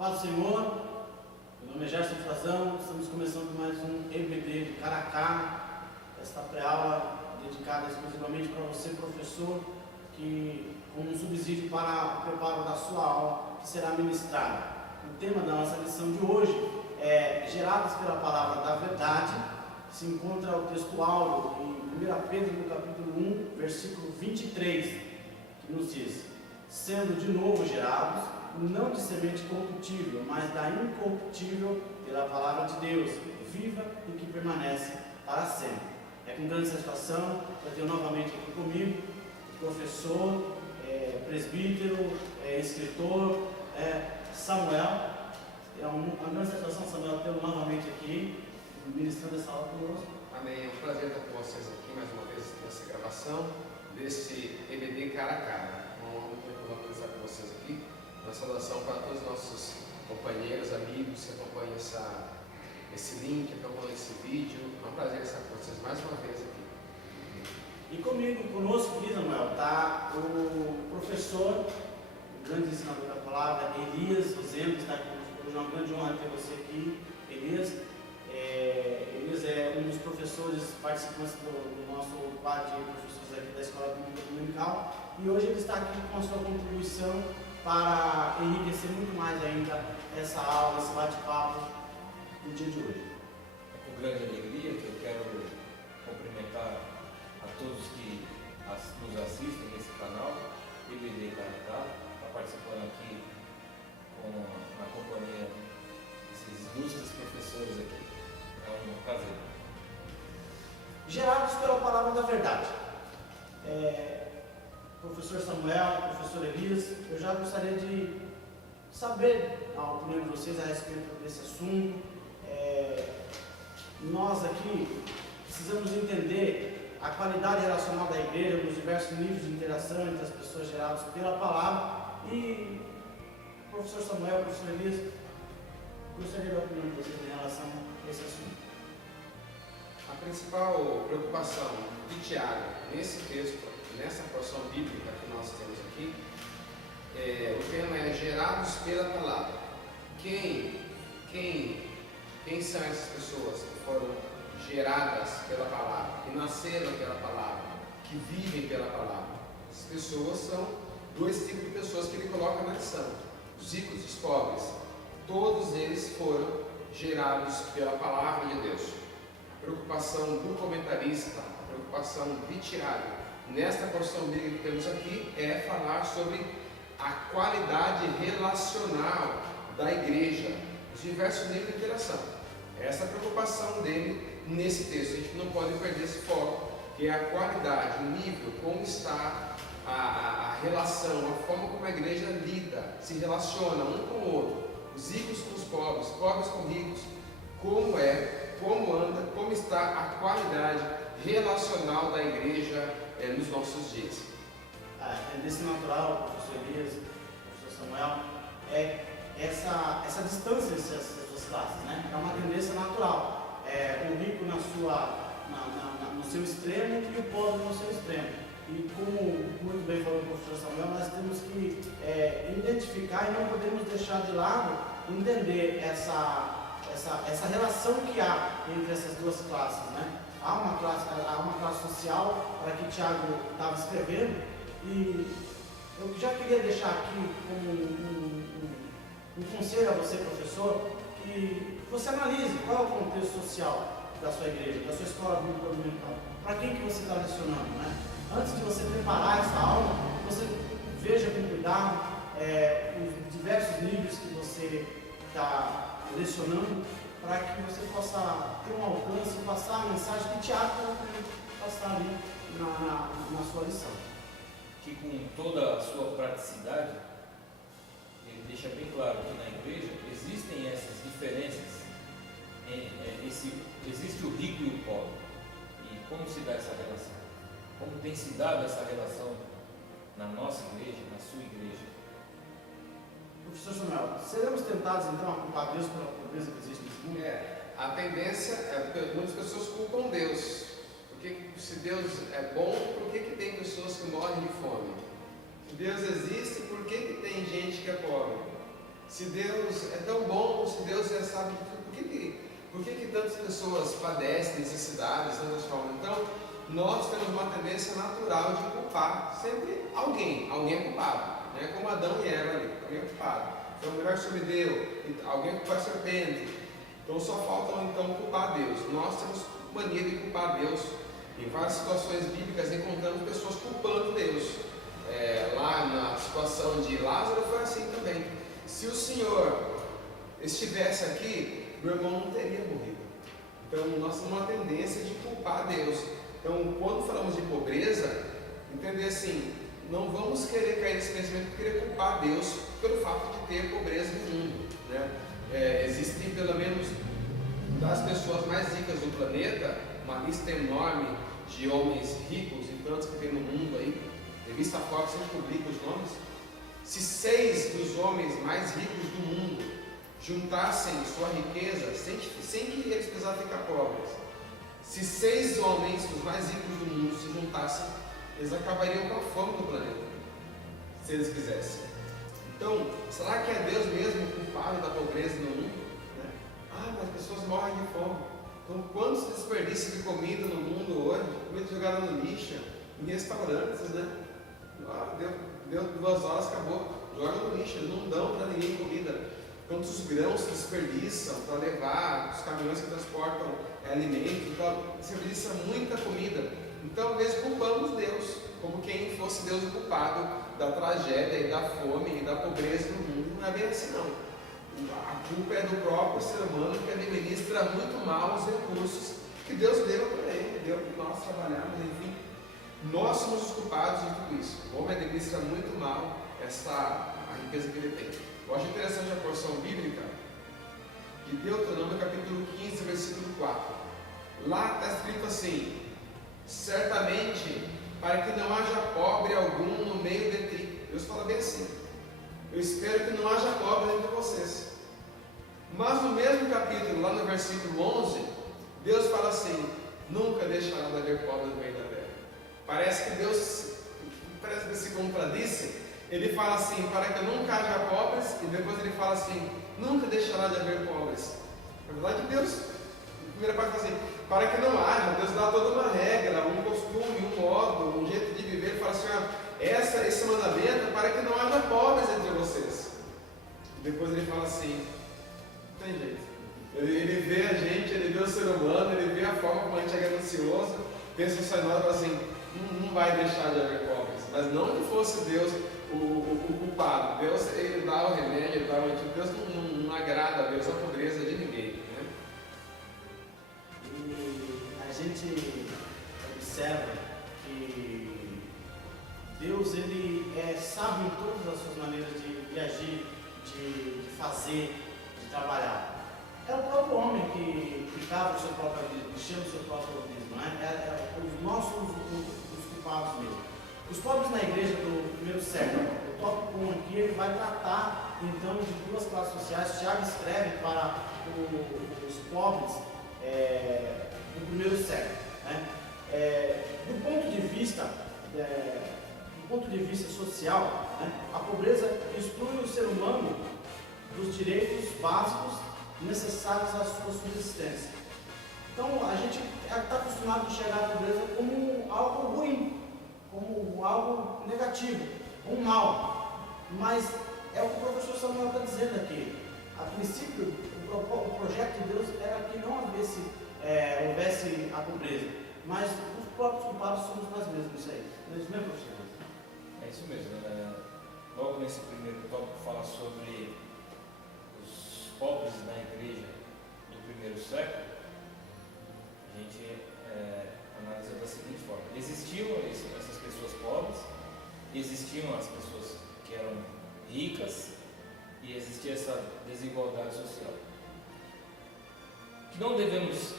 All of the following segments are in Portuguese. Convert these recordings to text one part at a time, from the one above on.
Paz do Senhor, meu nome é Gerson Frazão, estamos começando mais um EBD de cara a cara, esta pré-aula dedicada exclusivamente para você, professor, que como um subsídio para o preparo da sua aula que será ministrada. O tema da nossa lição de hoje é Gerados pela Palavra da Verdade. Se encontra o texto áureo em 1 Pedro, no capítulo 1, versículo 23, que nos diz: sendo de novo gerados, não de semente corruptível, mas da incorruptível, pela palavra de Deus, viva e que permanece para sempre. É com grande satisfação que eu tenho novamente aqui comigo o professor, presbítero, escritor, Samuel. É uma grande satisfação, Samuel, tê-lo novamente aqui, ministrando essa aula conosco. Amém. É um prazer estar com vocês aqui mais uma vez nessa gravação desse EBD cara a cara. Uma honra muito estar com vocês aqui. Uma saudação para todos os nossos companheiros, amigos que acompanham esse link, acompanham esse vídeo. É um prazer estar com vocês mais uma vez aqui. E conosco aqui, Samuel, está o professor, o grande ensinador da palavra, Elias Rosendo, que está aqui conosco. Hoje é uma grande honra ter você aqui, Elias. Elias é um dos professores participantes do nosso quadro de professores aqui da Escola Bíblica Dominical, e hoje ele está aqui com a sua contribuição para enriquecer muito mais ainda essa aula, esse bate-papo do dia de hoje. É com grande alegria que eu quero cumprimentar a todos que nos assistem nesse canal, EBD Canadá, está participando aqui na companhia desses ilustres professores aqui. É um prazer. Gerados pela palavra da verdade. Professor Samuel, professor Elias, eu já gostaria de saber a opinião de vocês a respeito desse assunto. Nós aqui precisamos entender a qualidade relacional da igreja nos diversos níveis de interação entre as pessoas geradas pela palavra. E professor Samuel, professor Elias, gostaria da opinião de vocês em relação a esse assunto. A principal preocupação de Tiago nesse texto, nessa porção bíblica que nós temos aqui, o tema é gerados pela palavra. Quem são essas pessoas que foram geradas pela palavra, que nasceram pela palavra, que vivem pela palavra? Essas pessoas são dois tipos de pessoas que ele coloca na lição: os ricos e os pobres. Todos eles foram gerados pela palavra de Deus. A preocupação do comentarista, a preocupação de Tiago nesta porção bíblica que temos aqui é falar sobre a qualidade relacional da igreja, os diversos níveis de interação. Essa é a preocupação dele nesse texto. A gente não pode perder esse foco, que é a qualidade, o nível, como está a relação, a forma como a igreja lida, se relaciona um com o outro, os ricos com os pobres com ricos, como anda, como está a qualidade relacional da igreja nos nossos dias. A tendência natural, professor Elias, professor Samuel, é essa distância dessas duas classes, né? É uma tendência natural. O rico no seu extremo e o pobre no seu extremo. E como muito bem falou o professor Samuel, nós temos que identificar e não podemos deixar de lado, entender essa relação que há entre essas duas classes, né? Há uma classe social para que Tiago estava escrevendo, e eu já queria deixar aqui como um conselho a você, professor, que você analise qual é o contexto social da sua igreja, da sua escola bíblica dominical, para quem que você está lecionando, né? Antes de você preparar essa aula, você veja com cuidado os diversos níveis que você está lecionando, para que você possa ter um alcance e passar a mensagem que Tiago está querendo passar ali na sua lição. Que com toda a sua praticidade, ele deixa bem claro que na igreja existem essas diferenças, existe o rico e o pobre. E como se dá essa relação? Como tem se dado essa relação na nossa igreja, na sua igreja? Professor Samuel, seremos tentados então a culpar Deus pela pobreza que existe nesse mundo? A tendência é muitas pessoas culpam Deus. Porque se Deus é bom, por que tem pessoas que morrem de fome? Se Deus existe, por que tem gente que é pobre? Se Deus é tão bom, se Deus já sabe de tudo, por que tantas pessoas padecem necessidades, tantas formas? Então, nós temos uma tendência natural de culpar sempre alguém é culpado, né? Como Adão e Eva ali, alguém é culpado. Então, a mulher se obedeu, alguém culpa a serpente. Então, só falta então culpar Deus. Nós temos mania de culpar Deus. Em várias situações bíblicas encontramos pessoas culpando Deus. Lá na situação de Lázaro foi assim também. Se o Senhor estivesse aqui, meu irmão não teria morrido. Então nós temos uma tendência de culpar Deus. Então quando falamos de pobreza, entender assim, não vamos querer cair nesse pensamento de querer culpar Deus pelo fato de ter pobreza no mundo, né? Existem pelo menos das pessoas mais ricas do planeta, uma lista enorme de homens ricos e tantos que tem no mundo aí. A revista Forbes sempre publica os nomes. Se 6 dos homens mais ricos do mundo juntassem sua riqueza, sem que eles precisassem ficar pobres, se 6 homens, os mais ricos do mundo, se juntassem, eles acabariam com a fome do planeta, se eles quisessem. Então, será que é Deus mesmo o culpado da pobreza no mundo? Né? Mas as pessoas morrem de fome. Então, quantos desperdícios de comida no mundo hoje? Comida jogada no lixo, em restaurantes, né? Deu 2 horas, acabou. Joga no lixo, não dão para ninguém comida. Quantos grãos se desperdiçam para levar, os caminhões que transportam alimentos, então desperdiça muita comida. Então, às vezes, culpamos Deus, como quem fosse Deus o culpado da tragédia e da fome e da pobreza no mundo. Não é bem assim, não. A culpa é do próprio ser humano que administra muito mal os recursos que Deus deu para ele, deu para nós trabalharmos, enfim. Nós somos os culpados de tudo isso. O homem administra muito mal a riqueza que ele tem. Eu acho interessante a porção bíblica de Deuteronômio capítulo 15, versículo 4. Lá está escrito assim: certamente, para que não haja pobre algum no meio de ti. Deus fala bem assim: eu espero que não haja pobre entre vocês. Mas no mesmo capítulo, lá no versículo 11, Deus fala assim: nunca deixará de haver pobre no meio da terra. Parece que Deus se contradisse. Ele fala assim: para que nunca haja pobres, e depois ele fala assim: nunca deixará de haver pobres. Na verdade, Deus, na primeira parte, fala assim: para que não haja. Deus dá toda uma regra, um costume, um modo, um jeito de viver. Ele fala assim: esse mandamento é para que não haja pobres entre vocês. E depois ele fala assim: não tem jeito. Ele vê a gente, ele vê o ser humano, ele vê a forma como a gente é ganancioso, pensa só em nós e fala assim: não vai deixar de haver pobres. Mas não que fosse Deus o culpado. Deus, ele dá o remédio, ele dá o antídoto. Deus não agrada a Deus a pobreza de ninguém, né? E a gente observa que Deus, ele é sábio em todas as suas maneiras de agir, de fazer, de trabalhar. É o próprio homem que cava o seu próprio abismo, que chama o seu próprio abismo, né? Nós somos os culpados mesmo. Os pobres na igreja do primeiro século, o tópico 1 aqui, ele vai tratar então de 2 classes sociais. Tiago escreve para os pobres do primeiro século, né? Do ponto de vista social, né? A pobreza exclui o ser humano dos direitos básicos necessários à sua subsistência. Então a gente está acostumado a enxergar a pobreza como algo ruim, como algo negativo, um mal. Mas é o que o professor Samuel está dizendo aqui. A princípio, o projeto de Deus era que não houvesse a pobreza, mas os próprios culpados somos nós mesmos. Isso aí. Não é isso mesmo, professor? É isso mesmo. Logo nesse primeiro tópico fala sobre os pobres na igreja do primeiro século. A gente analisa da seguinte forma: existiam essas pessoas pobres, existiam as pessoas que eram ricas e existia essa desigualdade social. Que não devemos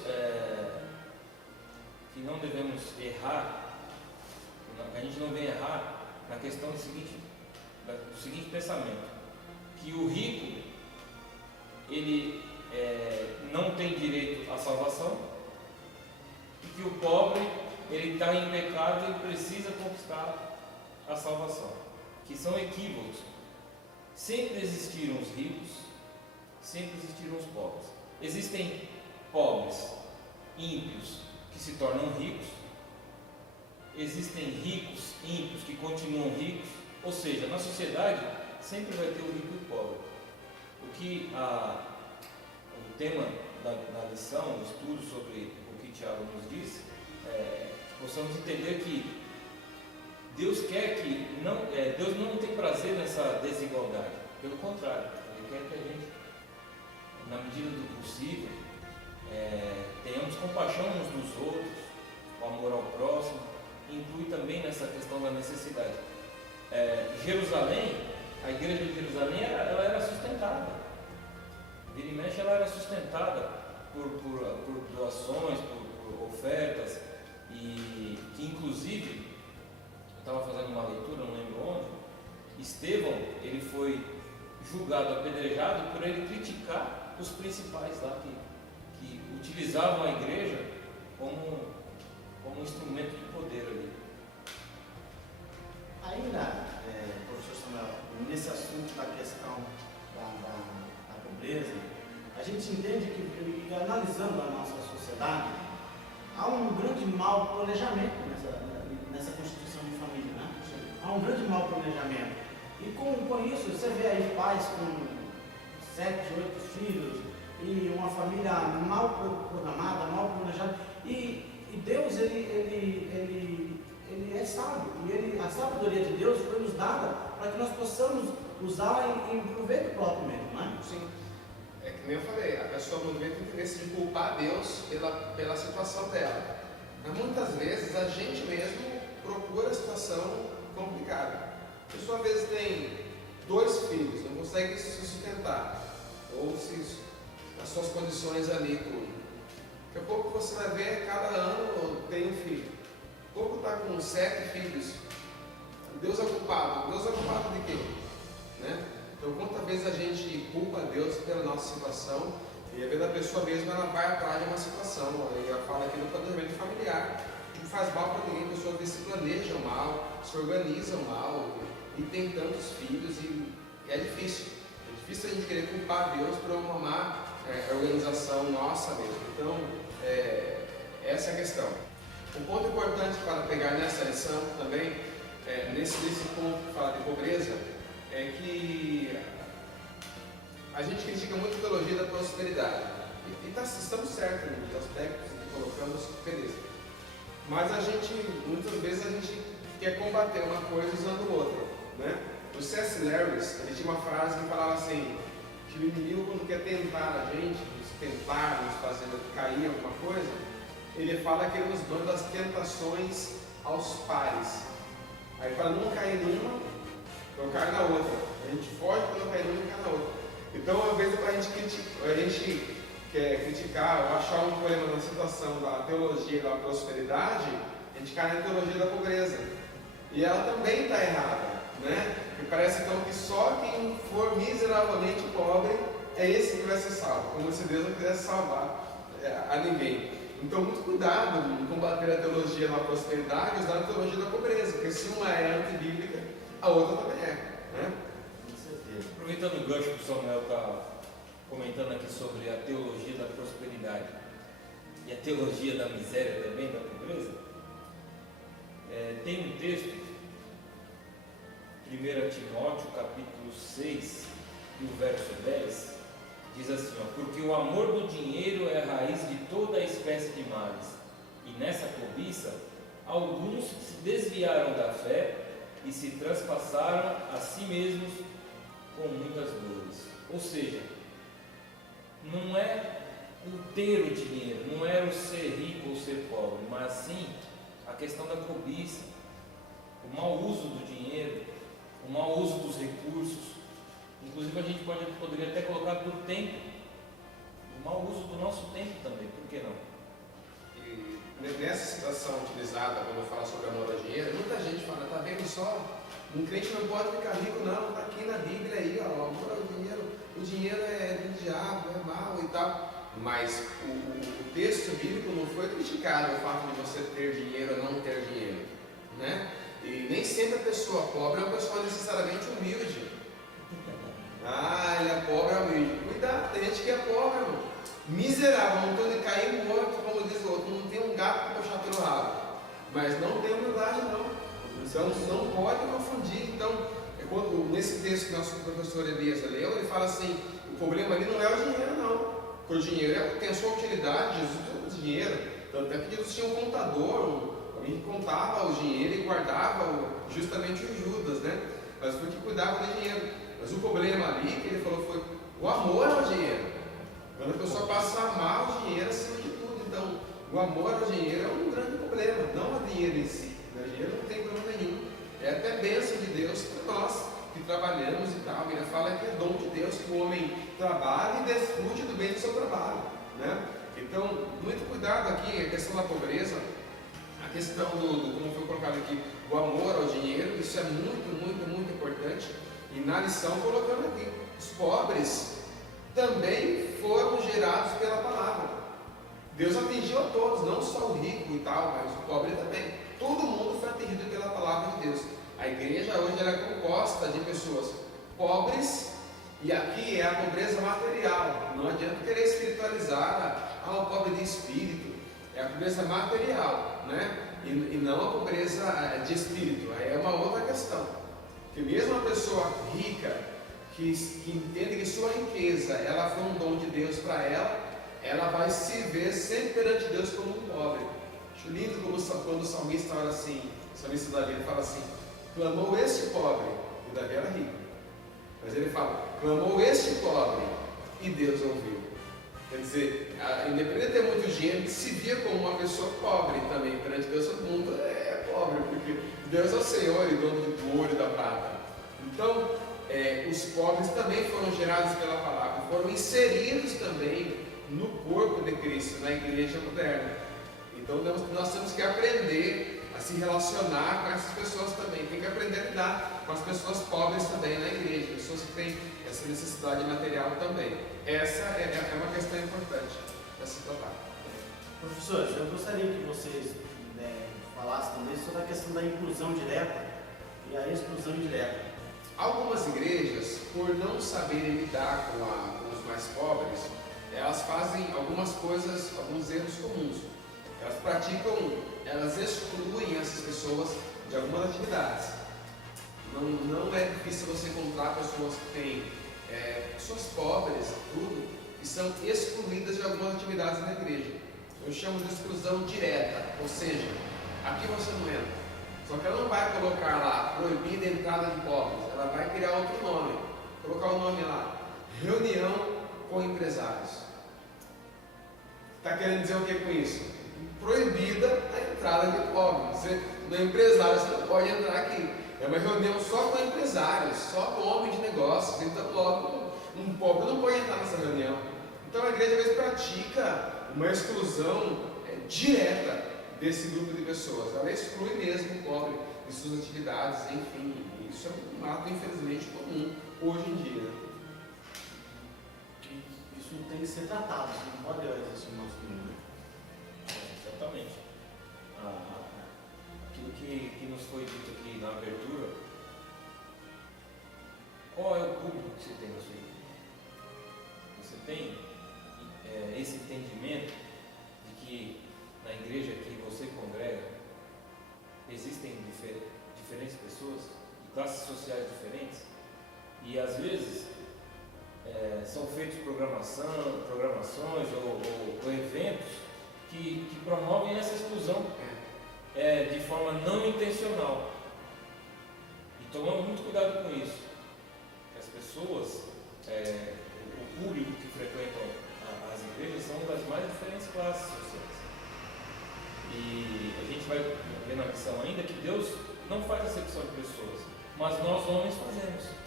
errar, a gente não vem errar na questão do seguinte pensamento: que o rico ele não tem direito à salvação, e que o pobre ele está em pecado e precisa conquistar a salvação, que são equívocos. sempre existiram os ricos, sempre existiram os pobres. Existem pobres, ímpios, que se tornam ricos. Existem ricos, ímpios, que continuam ricos. Ou seja, na sociedade sempre vai ter o rico e o pobre. O tema da lição, o estudo sobre o que Tiago nos disse, possamos entender que Deus quer que Deus não tem prazer nessa desigualdade. Pelo contrário, Ele quer que a gente, na medida do possível, tenhamos compaixão uns dos outros, o amor ao próximo, inclui também nessa questão da necessidade. Jerusalém, a igreja de Jerusalém, ela era sustentada. Vira e mexe, ela era sustentada por doações, por ofertas, e que inclusive, eu estava fazendo uma leitura, não lembro onde, Estevão, ele foi julgado, apedrejado, por ele criticar os principais lá que utilizavam a igreja como um instrumento de poder ali. Ainda, professor Samuel, nesse assunto da questão da pobreza, a gente entende que, analisando a nossa sociedade, há um grande mau planejamento nessa constituição de família, né? Há um grande mau planejamento. E com isso, você vê aí pais com 7, 8 filhos, e uma família mal programada, mal planejada, e Deus, ele é sábio, e a sabedoria de Deus foi nos dada para que nós possamos usar em proveito próprio mesmo, não é? Sim. É que nem eu falei, a pessoa não tem interesse de culpar Deus pela situação dela. Mas muitas vezes a gente mesmo procura a situação complicada. A pessoa às vezes tem 2 filhos, não consegue se sustentar, ou as suas condições ali, tudo. Daqui a pouco você vai ver, cada ano tem um filho. Daqui a pouco está com 7 filhos. Deus é culpado. Deus é culpado de quê? Né? Então, quantas vezes a gente culpa Deus pela nossa situação, e às vezes a pessoa mesmo ela vai atrás de uma situação, e ela fala aqui no planejamento familiar, não faz mal para ninguém, a pessoa se planeja mal, se organiza mal, e tem tantos filhos, e é difícil. É difícil a gente querer culpar Deus por uma má organização nossa mesmo. Então, essa é a questão. Um ponto importante para pegar nessa lição também, nesse ponto que fala de pobreza, é que a gente critica muito a teologia da prosperidade. E estamos certos nos aspectos que colocamos, beleza. Mas muitas vezes a gente quer combater uma coisa usando outra, né? O C.S. Lewis, ele tinha uma frase que falava assim, que o inimigo, quando quer tentar a gente, nos fazer cair em alguma coisa, ele fala que ele nos manda as tentações aos pares. Aí para não cair numa, então cai na outra. A gente foge para não cair numa e cai na outra. Então, às vezes, a gente quer criticar ou achar um problema na situação da teologia da prosperidade, a gente cai na teologia da pobreza. E ela também está errada, né? E parece então que só quem for miseravelmente pobre é esse que vai ser salvo, como se Deus não quisesse salvar a ninguém. Então, muito cuidado em combater a teologia da prosperidade e usar a teologia da pobreza, porque se uma é antibíblica, a outra também é, né? Com certeza. Aproveitando o gancho que o Samuel está comentando aqui sobre a teologia da prosperidade e a teologia da miséria também, da pobreza, tem um texto, 1 Timóteo capítulo 6, e o verso 10, diz assim, porque o amor do dinheiro é a raiz de toda a espécie de males, e nessa cobiça, alguns se desviaram da fé e se transpassaram a si mesmos com muitas dores. Ou seja, não é o ter o dinheiro, não é o ser rico ou ser pobre, mas sim a questão da cobiça, o mau uso do dinheiro, o mau uso dos recursos. Inclusive a gente poderia até colocar do tempo, o mau uso do nosso tempo também, por que não? E nessa situação utilizada, quando eu falo sobre amor ao dinheiro, muita gente fala, tá vendo só? Um crente não pode ficar rico não, está aqui na Bíblia aí, ó, o amor ao dinheiro, o dinheiro é do diabo, é mau e tal. Mas o texto bíblico não foi criticado o fato de você ter dinheiro ou não ter dinheiro, né? E nem sempre a pessoa pobre é uma pessoa necessariamente humilde. Ah, ele é pobre, é humilde. Cuidado, tem gente que é pobre, irmão. Miserável, não tem de cair morto, como diz o outro, não tem um gato para puxar pelo rabo. Mas não tem humildade, não. Então não pode confundir. Então, nesse texto que nosso professor Elias leu, ele fala assim: o problema ali não é o dinheiro, não. Porque o dinheiro tem a sua utilidade, Jesus tem o dinheiro. Tanto é que Jesus tinha um contador, alguém que contava o dinheiro e guardava justamente o Judas, né? Mas foi que cuidava do dinheiro. Mas o problema ali que ele falou foi o amor ao dinheiro. Quando a pessoa passa a amar o dinheiro acima de tudo. Então, o amor ao dinheiro é um grande problema, não o dinheiro em si. O dinheiro não tem problema nenhum. É até bênção de Deus para nós que trabalhamos e tal. Ele fala que é dom de Deus que o homem trabalhe e desfrute do bem do seu trabalho, né? Então, muito cuidado aqui, a questão da pobreza, a questão como foi colocado aqui, o amor ao dinheiro, isso é muito importante. E na lição colocando aqui, os pobres também foram gerados pela palavra. Deus atingiu a todos, não só o rico e tal, mas o pobre também. Todo mundo foi atingido pela palavra de Deus. A igreja hoje ela é composta de pessoas pobres, e aqui é a pobreza material. Não adianta querer espiritualizar o pobre de espírito. É a pobreza material, né? E não a pobreza de espírito. Aí é uma outra questão. Que mesmo a pessoa rica, que entende que sua riqueza ela foi um dom de Deus para ela vai se ver sempre perante Deus como um pobre. Acho lindo quando o salmista fala assim, o salmista Davi fala assim: clamou este pobre, e Davi era rico, mas ele fala, clamou este pobre, e Deus ouviu. Quer dizer, independente de ter muito dinheiro, ele se via como uma pessoa pobre também, perante Deus todo mundo é pobre, porque Deus é o Senhor e dono do ouro e da prata. Então, os pobres também foram gerados pela palavra, foram inseridos também no corpo de Cristo, na igreja moderna. Então nós temos que aprender a se relacionar com essas pessoas também. Tem que aprender a lidar com as pessoas pobres também na igreja, pessoas que têm essa necessidade material também. Essa é uma questão importante a se tratar. Professores, eu gostaria que vocês falassem também sobre a questão da inclusão direta e a exclusão indireta. Algumas igrejas, por não saberem lidar com os mais pobres, elas fazem algumas coisas, alguns erros comuns. Elas excluem essas pessoas de algumas atividades. Não é difícil você encontrar pessoas que têm, pessoas pobres, tudo, que são excluídas de algumas atividades na igreja. Eu chamo de exclusão direta, ou seja, aqui você não entra. Só que ela não vai colocar lá, proibida a entrada de pobres, ela vai criar outro nome, colocar o nome lá, reunião com empresários. Está querendo dizer o que com isso? Proibida a entrada de pobres. Você não é empresário, você não pode entrar aqui. É uma reunião só com empresários, só com homens de negócios. Então, logo, um pobre não pode entrar nessa reunião. Então, a igreja às vezes pratica uma exclusão direta desse grupo de pessoas. Ela exclui mesmo o pobre de suas atividades, enfim. Isso é um ato, infelizmente, comum hoje em dia. Isso não tem que ser tratado, isso não pode existir no nosso mundo. Exatamente. Aquilo que nos foi dito aqui na abertura, qual é o público que você tem na sua igreja? Você tem esse entendimento de que na igreja que você congrega existem diferentes pessoas, de classes sociais diferentes, e às vezes são feitos programações ou eventos que promovem essa exclusão de forma não intencional. E tomamos muito cuidado com isso. As pessoas, o público que frequentam as igrejas são das mais diferentes classes sociais. E a gente vai ver na missão ainda que Deus não faz acepção de pessoas, mas nós homens fazemos.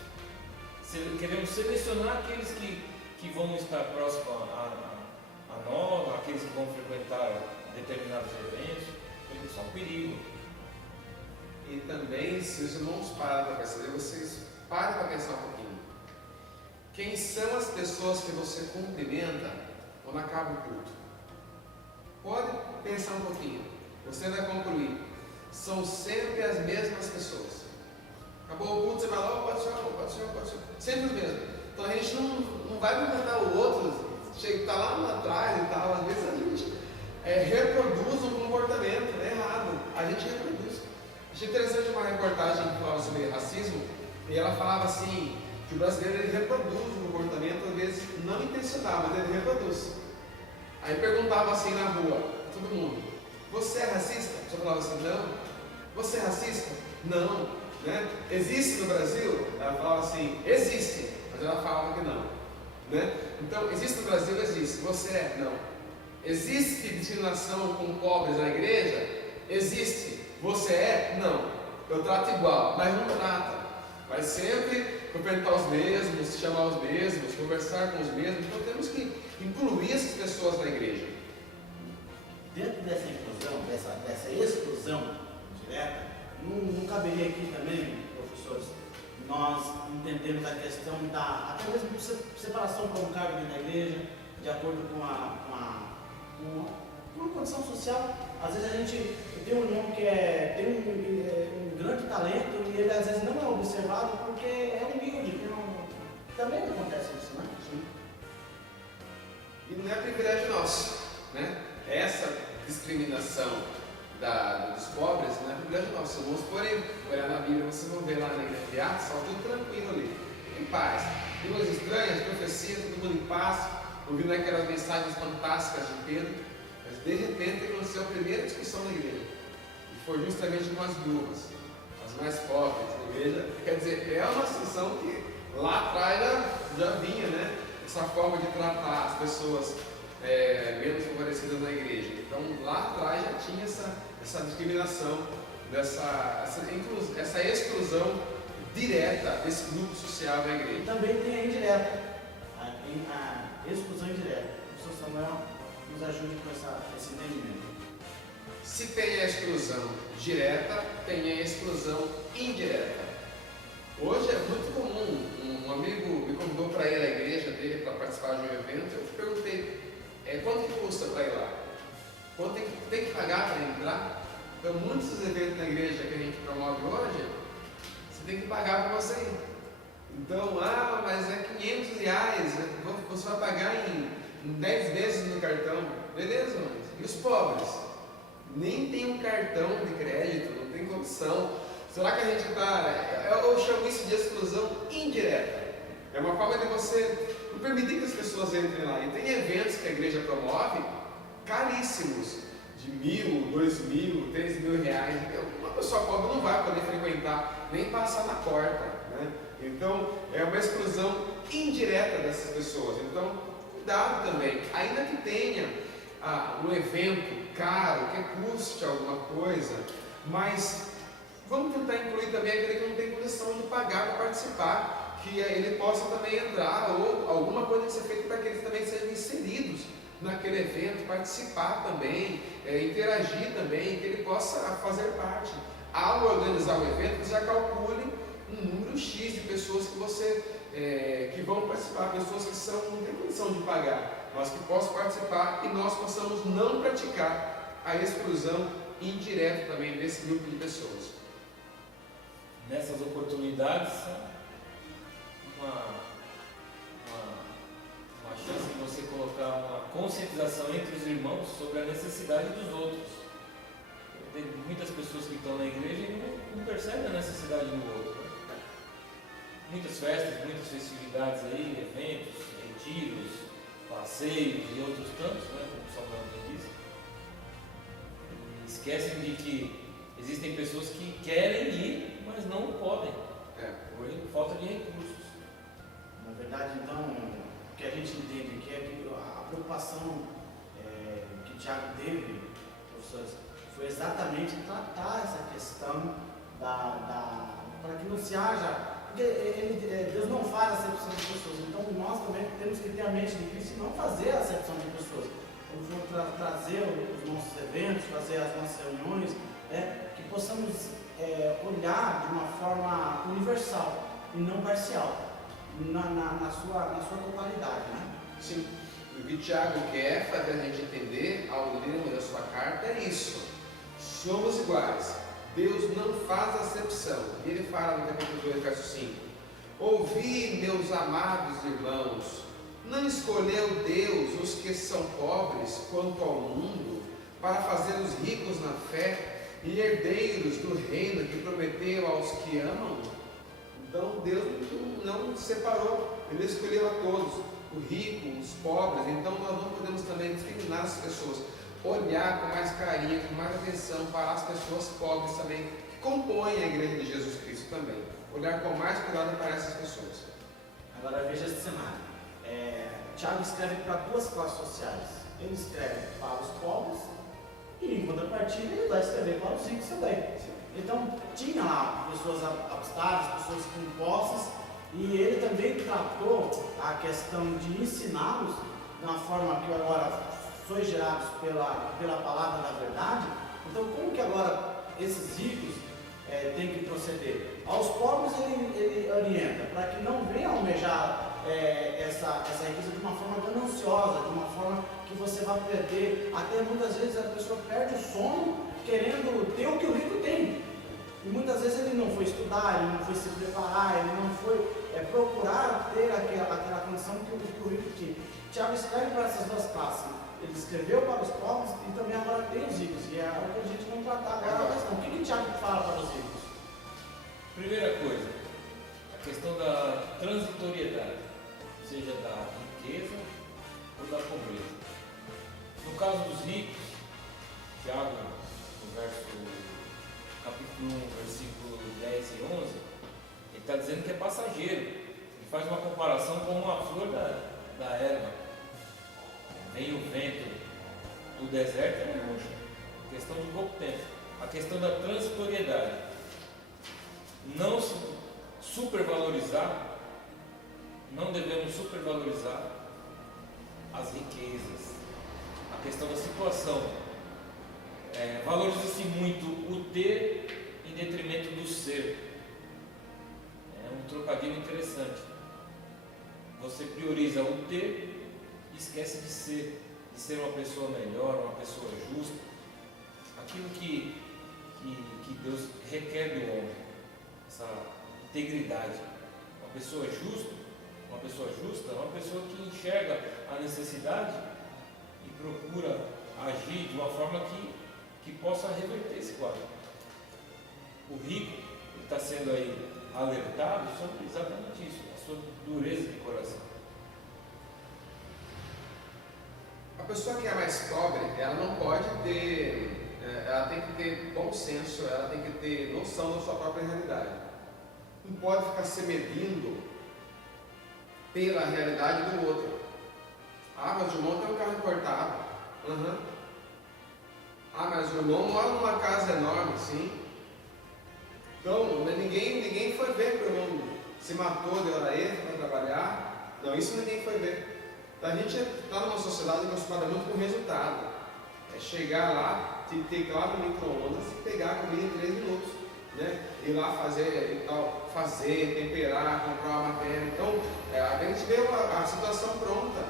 Queremos selecionar aqueles que vão estar próximos a nós, aqueles que vão frequentar determinados eventos, porque isso é um perigo. E também, se os irmãos pararem para perceber, vocês parem para pensar um pouquinho. Quem são as pessoas que você cumprimenta quando acaba o culto? Pode pensar um pouquinho. Você vai concluir. São sempre as mesmas pessoas. Acabou o culto, você vai lá, pode ser. Sempre os mesmos. Então a gente não vai completar o outro, chega que tá lá atrás e tal, às vezes a gente reproduz um comportamento errado, a gente reproduz. Achei interessante uma reportagem que falava sobre racismo, e ela falava assim, que o brasileiro ele reproduz um comportamento, às vezes não intencional, mas ele reproduz. Aí perguntava assim na rua, todo mundo, você é racista? A pessoa falava assim, não. Você é racista? Não. Né? Existe no Brasil? Ela falava assim, existe, mas ela falava que não. Né? Então, existe no Brasil? Existe. Você é? Não. Existe discriminação com pobres na igreja? Existe. Você é? Não. Eu trato igual, mas não trata. Vai sempre cumprimentar os mesmos, chamar os mesmos, conversar com os mesmos. Então temos que incluir essas pessoas na igreja. Dentro dessa inclusão, dessa exclusão direta, não caberia aqui também, professores, nós entendemos a questão da, até mesmo separação para um cargo dentro da igreja, de acordo com uma condição social. Às vezes a gente tem um irmão que tem um grande talento e ele às vezes não é observado porque é humilde. Também acontece isso, né? Sim. E não é privilégio nosso, né? Essa discriminação dos pobres não é privilégio nosso. Vamos olhar na Bíblia, vocês vão ver lá na igreja de Atos, só tudo tranquilo ali, em paz. Línguas estranhas, profecias, todo mundo em paz, ouvindo aquelas mensagens fantásticas de Pedro, mas de repente aconteceu a primeira discussão na igreja. E foi justamente com as viúvas, as mais pobres da igreja. Quer dizer, é uma discussão que lá atrás já vinha, né? Essa forma de tratar as pessoas menos favorecidas na igreja. Então lá atrás já tinha essa discriminação, essa exclusão direta desse grupo social da igreja. E também tem a indireta, a exclusão indireta. O professor Samuel nos ajude com esse entendimento. Se tem a exclusão direta, tem a exclusão indireta. Hoje é muito comum, um amigo me convidou para ir à igreja dele para participar de um evento. Eu perguntei, quanto que custa para ir lá? Quanto tem que pagar para entrar? Então, muitos dos eventos na igreja que a gente promove hoje, você tem que pagar para você ir. Então, mas é R$500, você vai pagar em 10 vezes no cartão. Beleza, mas e os pobres? Nem tem um cartão de crédito, não tem condição. Será que a gente está... Eu chamo isso de exclusão indireta. É uma forma de você não permitir que as pessoas entrem lá. E tem eventos que a igreja promove caríssimos, de R$1.000, R$2.000, R$3.000. Uma pessoa pobre não vai poder frequentar, nem passar na porta. Né? Então, é uma exclusão indireta dessas pessoas. Então, cuidado também. Ainda que tenha um evento caro, que custe alguma coisa, mas vamos tentar incluir também aquele que não tem condição de pagar para participar, que ele possa também entrar, ou alguma coisa que seja feita para que eles também sejam inseridos naquele evento, participar também, interagir também, que ele possa fazer parte. Ao organizar o evento, você já calcule um número X de pessoas que vão participar, pessoas que não têm condição de pagar, mas que possam participar e nós possamos não praticar a exclusão indireta também desse grupo de pessoas. Nessas oportunidades, uma chance de você colocar uma conscientização entre os irmãos sobre a necessidade dos outros. Tem muitas pessoas que estão na igreja e não percebem a necessidade do outro. Né? Muitas festas, muitas festividades aí, eventos, retiros, passeios e outros tantos, né, como o Samuel bem disse. E esquecem de que existem pessoas que querem ir, mas não podem, por falta de recursos. Na verdade, então, o que a gente entende aqui é que a preocupação que Tiago teve, professores, foi exatamente tratar essa questão para que não se haja, porque Deus não faz acepção de pessoas, então nós também temos que ter a mente de Cristo e não fazer a acepção de pessoas. Quando for trazer os nossos eventos, fazer as nossas reuniões, que possamos olhar de uma forma universal e não parcial, na sua totalidade. Né? Sim. O que o Tiago quer fazer a gente entender ao lermos a sua carta é isso. Somos iguais. Deus não faz acepção. E ele fala no capítulo 2, verso 5. Ouvi, meus amados irmãos, não escolheu Deus os que são pobres quanto ao mundo, para fazê-los ricos na fé e herdeiros do reino que prometeu aos que amam? Então Deus não separou, Ele escolheu a todos, o rico, os pobres. Então nós não podemos também discriminar as pessoas, olhar com mais carinho, com mais atenção para as pessoas pobres também, que compõem a igreja de Jesus Cristo também. Olhar com mais cuidado para essas pessoas. Agora veja esse cenário. Tiago escreve para duas classes sociais. Ele escreve para os pobres e, em contrapartida, ele vai escrever para os ricos também. Então, tinha lá pessoas abastadas, pessoas com posses, e ele também tratou a questão de ensiná-los de uma forma que agora sois gerados pela palavra da verdade. Então, como que agora esses ricos têm que proceder? Aos pobres ele orienta para que não venham almejar essa riqueza de uma forma gananciosa, de uma forma que você vai perder. Até muitas vezes a pessoa perde o sono querendo ter o que o rico tem. E muitas vezes ele não foi estudar, ele não foi se preparar, ele não foi procurar ter aquela condição que o rico tinha. Tiago escreve para essas duas classes. Ele escreveu para os pobres e também agora tem os ricos. E é o que a gente vai tratar agora a questão. O que Tiago fala para os ricos? Primeira coisa, a questão da transitoriedade, seja da riqueza ou da pobreza. No caso dos ricos, Tiago, no capítulo 1, versículo 10 e 11, ele está dizendo que é passageiro. Ele faz uma comparação com uma flor da erva. Vem o vento do deserto e murcha. Questão de pouco tempo. A questão da transitoriedade. Não supervalorizar, não devemos supervalorizar as riquezas. A questão da situação. Valoriza-se muito o ter em detrimento do ser. É um trocadilho interessante. Você prioriza o ter e esquece de ser uma pessoa melhor, uma pessoa justa. Aquilo que Deus requer do homem. Essa integridade. Uma pessoa justa é uma pessoa que enxerga a necessidade e procura agir de uma forma que possa reverter esse quadro. O rico está sendo aí alertado sobre exatamente isso, a sua dureza de coração. A pessoa que é mais pobre, ela não pode ter, ela tem que ter bom senso, ela tem que ter noção da sua própria realidade. Não pode ficar se medindo pela realidade do outro. Mas o irmão tem um carro importado. Mas o irmão mora numa casa enorme, sim. Então, ninguém foi ver que o irmão se matou de hora extra para trabalhar. Não, isso ninguém foi ver. Então, a gente está numa sociedade preocupada muito com o resultado. É chegar lá, ter claro no micro-ondas e pegar a comida em 3 minutos. Né? Ir lá fazer, temperar, comprar uma matéria. Então, a gente vê a situação pronta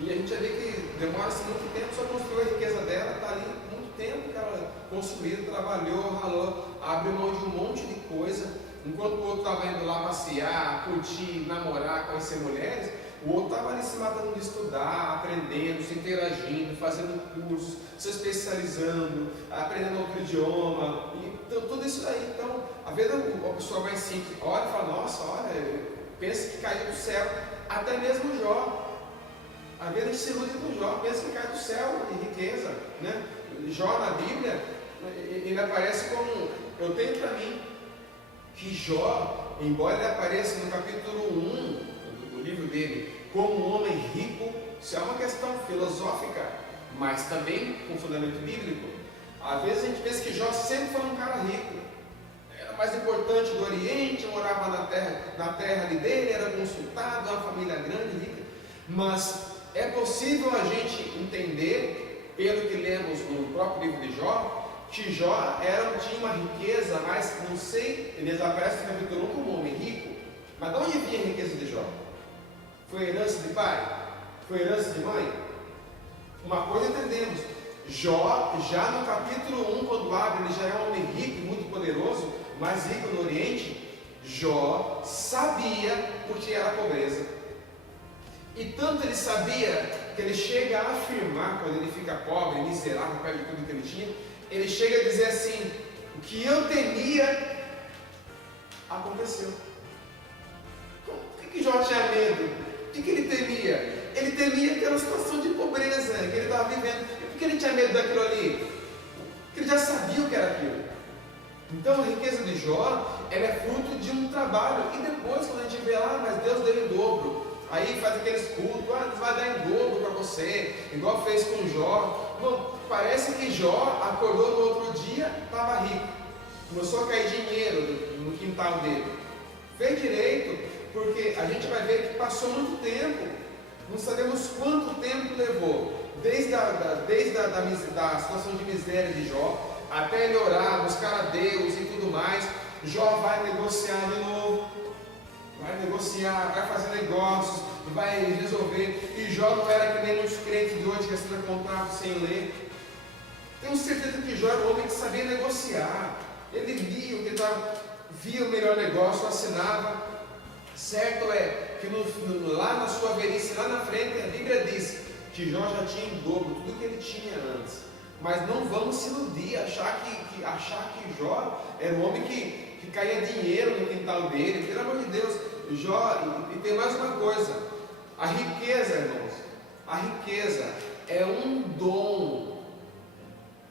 e a gente vê que demora-se muito tempo só construir a riqueza dela, está ali muito tempo que ela construiu, trabalhou, ralou, abriu mão de um monte de coisa. Enquanto o outro estava indo lá passear, curtir, namorar, conhecer mulheres, o outro estava ali se matando de estudar, aprendendo, se interagindo, fazendo cursos, se especializando, aprendendo outro idioma, e tudo isso daí. Então, às vezes a pessoa mais simples olha e fala, nossa, olha, pensa que caiu do céu, até mesmo Jó. Às vezes a gente se ilude com Jó, pensa que cai do céu de riqueza. Né? Jó na Bíblia, ele aparece como, eu tenho para mim, que Jó, embora ele apareça no capítulo 1, do livro dele, como um homem rico, isso é uma questão filosófica, mas também com fundamento bíblico. Às vezes a gente pensa que Jó sempre foi um cara rico, era mais importante do Oriente, morava na terra ali dele, era consultado, uma família grande, rica, mas é possível a gente entender, pelo que lemos no próprio livro de Jó, que Jó tinha uma riqueza, mas não sei, ele aparece no capítulo 1 como um homem rico, mas de onde vinha a riqueza de Jó? Foi herança de pai? Foi herança de mãe? Uma coisa entendemos, Jó, já no capítulo 1, quando abre, ele já é um homem rico e muito poderoso, mais rico no Oriente. Jó sabia o que era a pobreza. E tanto ele sabia que ele chega a afirmar, quando ele fica pobre, miserável, perde tudo que ele tinha, ele chega a dizer assim: o que eu temia aconteceu. Por que Jó tinha medo? O que ele temia? Ele temia aquela situação de pobreza que ele estava vivendo. E por que ele tinha medo daquilo ali? Porque ele já sabia o que era aquilo. Então a riqueza de Jó, ela é fruto de um trabalho. E depois, quando a gente vê lá, mas Deus deu em dobro. Aí faz aqueles cultos, Deus vai dar em dobro para você, igual fez com Jó. Bom, parece que Jó acordou no outro dia, estava rico. Começou a cair dinheiro no quintal dele. Fez direito, porque a gente vai ver que passou muito tempo. Não sabemos quanto tempo levou, desde a situação de miséria de Jó, até ele orar, buscar a Deus e tudo mais. Jó vai negociar de novo, vai negociar, vai fazer negócios, vai resolver. E Jó não era que nem os crentes de hoje que assinam contrato sem ler. Tenho certeza que Jó era um homem que sabia negociar. Ele via o melhor negócio, assinava. Certo é que lá na sua velhice, lá na frente, a Bíblia diz que Jó já tinha em dobro tudo que ele tinha antes. Mas não vamos se iludir, achar que Jó era um homem que caía dinheiro no quintal dele. Pelo amor de Deus, Jó, e tem mais uma coisa: a riqueza, irmãos, a riqueza é um dom.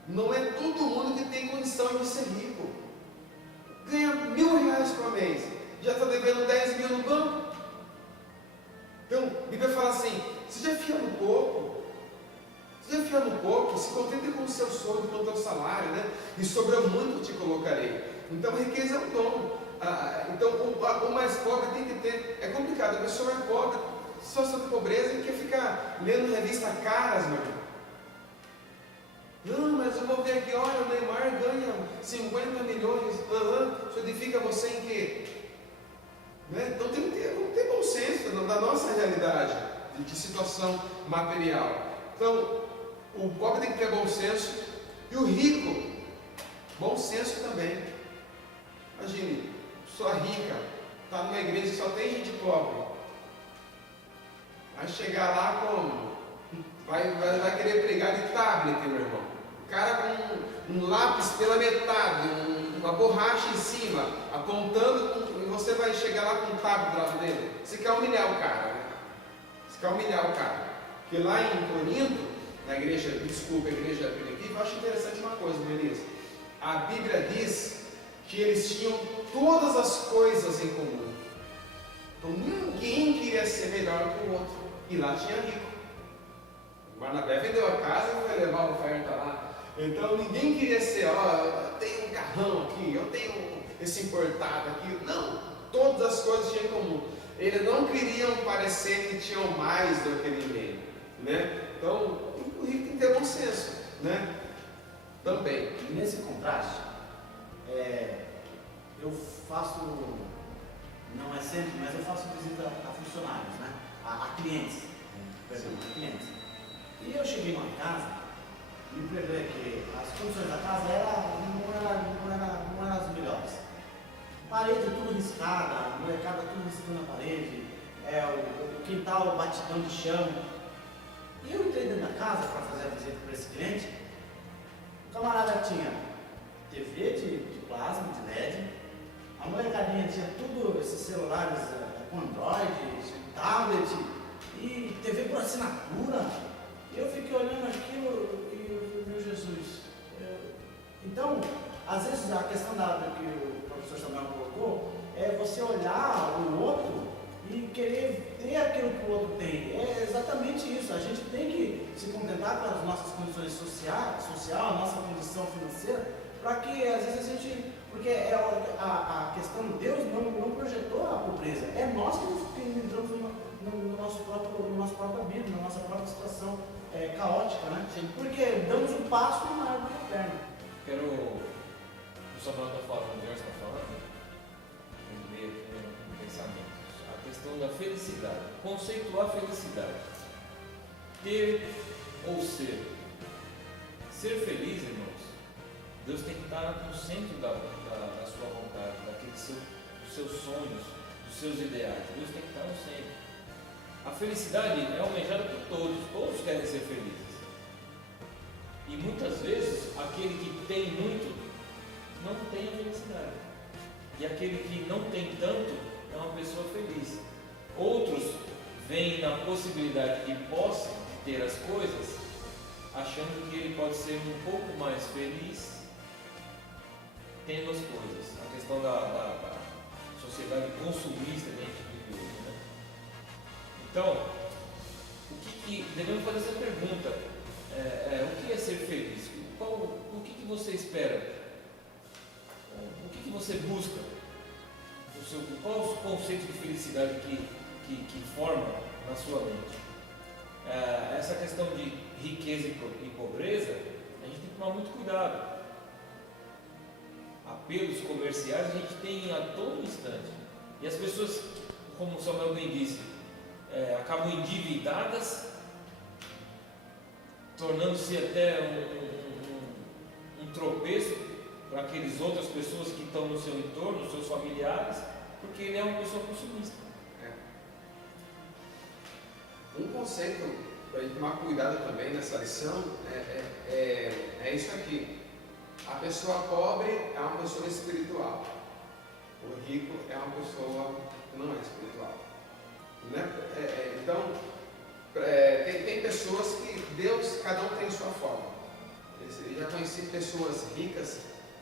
Não é todo mundo que tem condição de ser rico. Ganha R$1.000 por mês, já está devendo 10 mil no banco. Então, a Bíblia fala assim: você já fia no pouco. Se contente com o seu soldo, com o teu salário, né? E sobrou muito te colocarei. Então a riqueza é um dom. Então o mais pobre tem que ter. É complicado, a pessoa é pobre, só sobre pobreza e quer ficar lendo revista caras, meu irmão. Não, mas eu vou ver aqui, olha, o Neymar ganha 50 milhões. Isso edifica você em quê? Né? Então tem que ter bom senso da nossa realidade de situação material. Então, o pobre tem que ter bom senso e o rico, bom senso também. Imagine, pessoa rica, está numa igreja que só tem gente pobre. Vai chegar lá vai querer pregar de tablet, meu irmão. O cara com um lápis pela metade, uma borracha em cima, apontando, e você vai chegar lá com um tablet do lado dele. Você quer humilhar o cara, né? Você quer humilhar o cara. Porque lá em Corinto, na igreja primitiva, eu acho interessante uma coisa, Denise. A Bíblia diz que eles tinham todas as coisas em comum. Então ninguém queria ser melhor que o outro. E lá tinha rico. O Barnabé vendeu a casa e foi levar a oferta lá. Então ninguém queria ser, eu tenho um carrão aqui, eu tenho esse importado aqui. Não, todas as coisas tinham em comum. Eles não queriam parecer que tinham mais do que ninguém, né? Então, o rico tem que ter bom senso, né? Também. Nesse contraste, eu faço, não é sempre, mas eu faço visita a funcionários, né? A clientes, a clientes. E eu cheguei numa casa e me percebi que as condições da casa não eram as melhores. Parede tudo riscada, a molecada tudo riscando a parede, o quintal batidão de chão. E eu entrei dentro da casa para fazer a visita para esse cliente. O camarada tinha TV de plasma, de LED, a molecadinha tinha tudo, esses celulares com Android, tablet e TV por assinatura. E eu fiquei olhando aquilo e meu Jesus. Então, às vezes a questão que o professor Samuel colocou é você olhar o outro e querer ter aquilo que o outro tem. É exatamente isso. A gente tem que se contentar com as nossas condições social, a nossa condição financeira, para que às vezes a gente. Porque a questão de Deus não projetou a pobreza. É nós que entramos no nosso próprio abismo, na nossa própria situação caótica, né? Sim. Porque damos um passo na árvore eterna. O Samuel está falando, o Jorge está falando, eu veio aqui no pensamento. A questão da felicidade, conceituar a felicidade. Ter ou ser. Ser feliz, irmãos, Deus tem que estar no centro da sua vontade, dos seus sonhos, dos seus ideais. Deus tem que estar no centro. A felicidade é almejada por todos, todos querem ser felizes. E muitas vezes aquele que tem muito não tem a felicidade. E aquele que não tem tanto é uma pessoa feliz. Outros veem na possibilidade de posse, de ter as coisas, achando que ele pode ser um pouco mais feliz tendo as coisas. A questão da sociedade consumista que a gente vive hoje, né? Então, devemos fazer essa pergunta: o que é ser feliz? O que você espera? O que você busca? Qual o conceito de felicidade que forma na sua mente? Essa questão de riqueza e pobreza, a gente tem que tomar muito cuidado. Apelos comerciais a gente tem a todo instante. E as pessoas, como o Samuel bem disse, acabam endividadas, tornando-se até um tropeço para aquelas outras pessoas que estão no seu entorno, os seus familiares, porque ele é uma pessoa consumista. Um conceito para a gente tomar cuidado também nessa lição é isso aqui. A pessoa pobre é uma pessoa espiritual. O rico é uma pessoa que não é espiritual. Né? Então, tem pessoas que Deus, cada um tem sua forma. Eu já conheci pessoas ricas,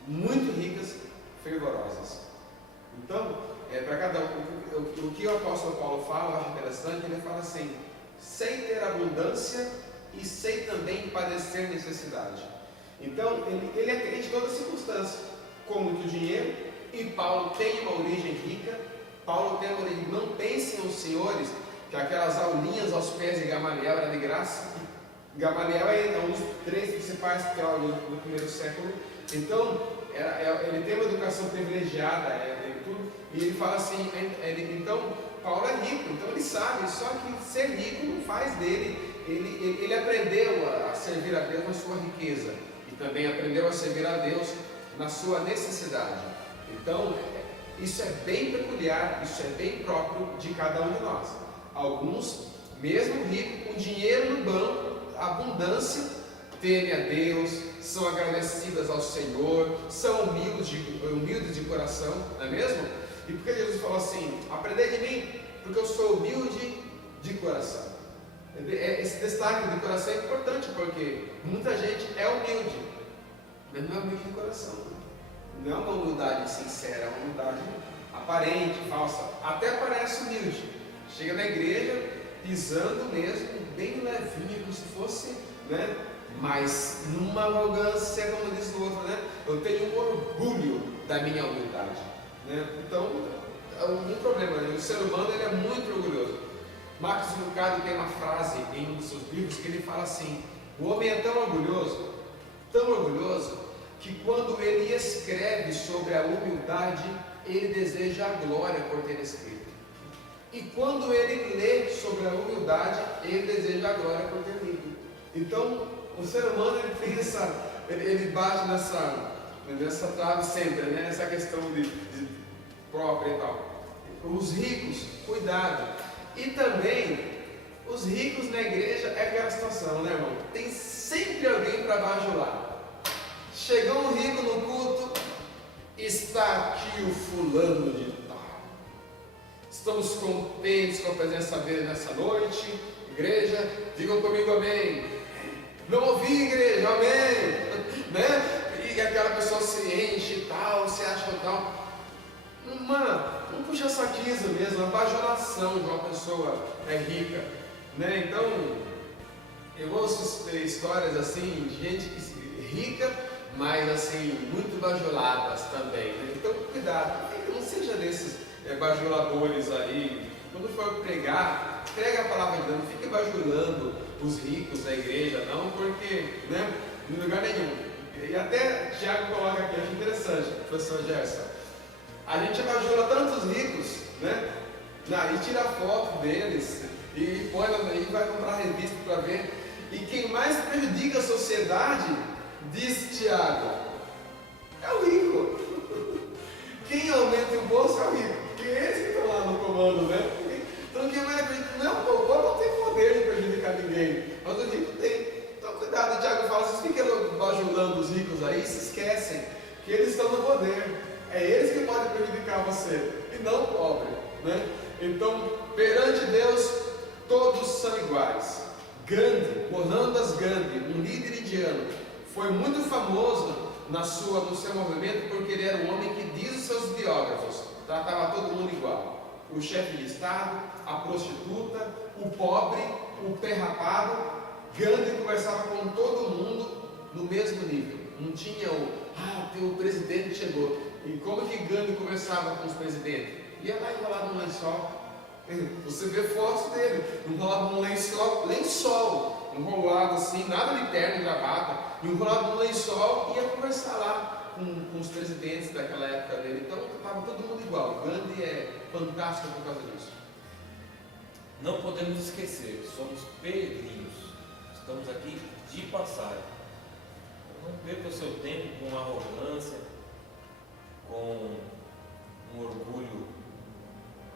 muito ricas, fervorosas. Então, para cada um, o que o apóstolo Paulo fala, eu acho interessante, ele fala assim: sem ter abundância e sem também padecer necessidade. Então, ele é crente em toda circunstância, com muito dinheiro, e Paulo tem uma origem rica. Paulo tem uma origem, não pensem os senhores que aquelas aulinhas aos pés de Gamaliel era de graça. Gamaliel é um dos 3 principais teólogos do primeiro século. Então, ele tem uma educação privilegiada, e ele fala assim, então, Paulo é rico, então ele sabe, só que ser rico não faz dele, ele aprendeu a servir a Deus na sua riqueza, e também aprendeu a servir a Deus na sua necessidade. Então, isso é bem peculiar, isso é bem próprio de cada um de nós. Alguns, mesmo ricos, com dinheiro no banco, abundância, temem a Deus, são agradecidas ao Senhor, são humildes de coração, não é mesmo? E por que Jesus falou assim: aprendei de mim, porque eu sou humilde de coração. Esse destaque de coração é importante, porque muita gente é humilde, mas não é humilde de coração. Não é uma humildade sincera, é uma humildade aparente, falsa. Até parece humilde, chega na igreja pisando mesmo, bem levinho, como se fosse, né? Mas numa arrogância, como diz o outro, né? Eu tenho um orgulho da minha humildade, né? Então, um problema, né? O ser humano, ele é muito orgulhoso. Marcos Lucado tem uma frase em um dos seus livros que ele fala assim: o homem é tão orgulhoso, que quando ele escreve sobre a humildade, ele deseja a glória por ter escrito. E quando ele lê sobre a humildade, ele deseja a glória por ter lido. Então, o ser humano, ele bate nessa trave sempre, né? Nessa questão de própria e tal. Os ricos, cuidado. E também, os ricos na igreja é aquela situação, né, irmão? Tem sempre alguém para bajular. Chegou um rico no culto, está aqui o fulano de tal. Estamos contentes com a presença dele nessa noite. Igreja, digam comigo amém. Não ouvi, igreja, amém. Né? E aquela pessoa se enche e tal, se acha tal. Um puxa-saquismo mesmo, uma bajulação de uma pessoa rica. Né? Então, eu ouço histórias assim, de gente rica, mas assim, muito bajuladas também. Né? Então, cuidado, não seja desses bajuladores aí. Quando for pregar, prega a palavra de Deus, não fique bajulando os ricos da igreja, não, porque, né, em lugar nenhum. E até Tiago coloca aqui, acho interessante, professor Gerson. A gente bajula tantos ricos, né? E tira foto deles, e põe e vai comprar revista para ver. E quem mais prejudica a sociedade, diz Tiago, é o rico. Quem aumenta o bolso é o rico. Porque eles que estão lá no comando, né? Então quem vai acreditar, não, o povo não tem poder de prejudicar ninguém, mas o rico tem. Então cuidado, o Tiago fala, vocês ficam bajulando os ricos aí, se esquecem que eles estão no poder. É eles que podem prejudicar você, e não o pobre, né? Então, perante Deus, todos são iguais. Gandhi, Mohandas Gandhi, um líder indiano, foi muito famoso no seu movimento porque ele era um homem que, diz os seus biógrafos, tratava todo mundo igual. O chefe de estado, a prostituta, o pobre, o perrapado. Gandhi conversava com todo mundo no mesmo nível. Não tinha o presidente chegou. E como que Gandhi conversava com os presidentes? Ia lá enrolado num lençol. Você vê fotos dele, enrolado num lençol, enrolado assim, nada de terno e gravata, enrolado num lençol, e ia conversar lá com os presidentes daquela época dele. Então estava todo mundo igual. Gandhi é fantástico por causa disso. Não podemos esquecer, somos peregrinos, estamos aqui de passagem. Não perca o seu tempo com arrogância, com um orgulho,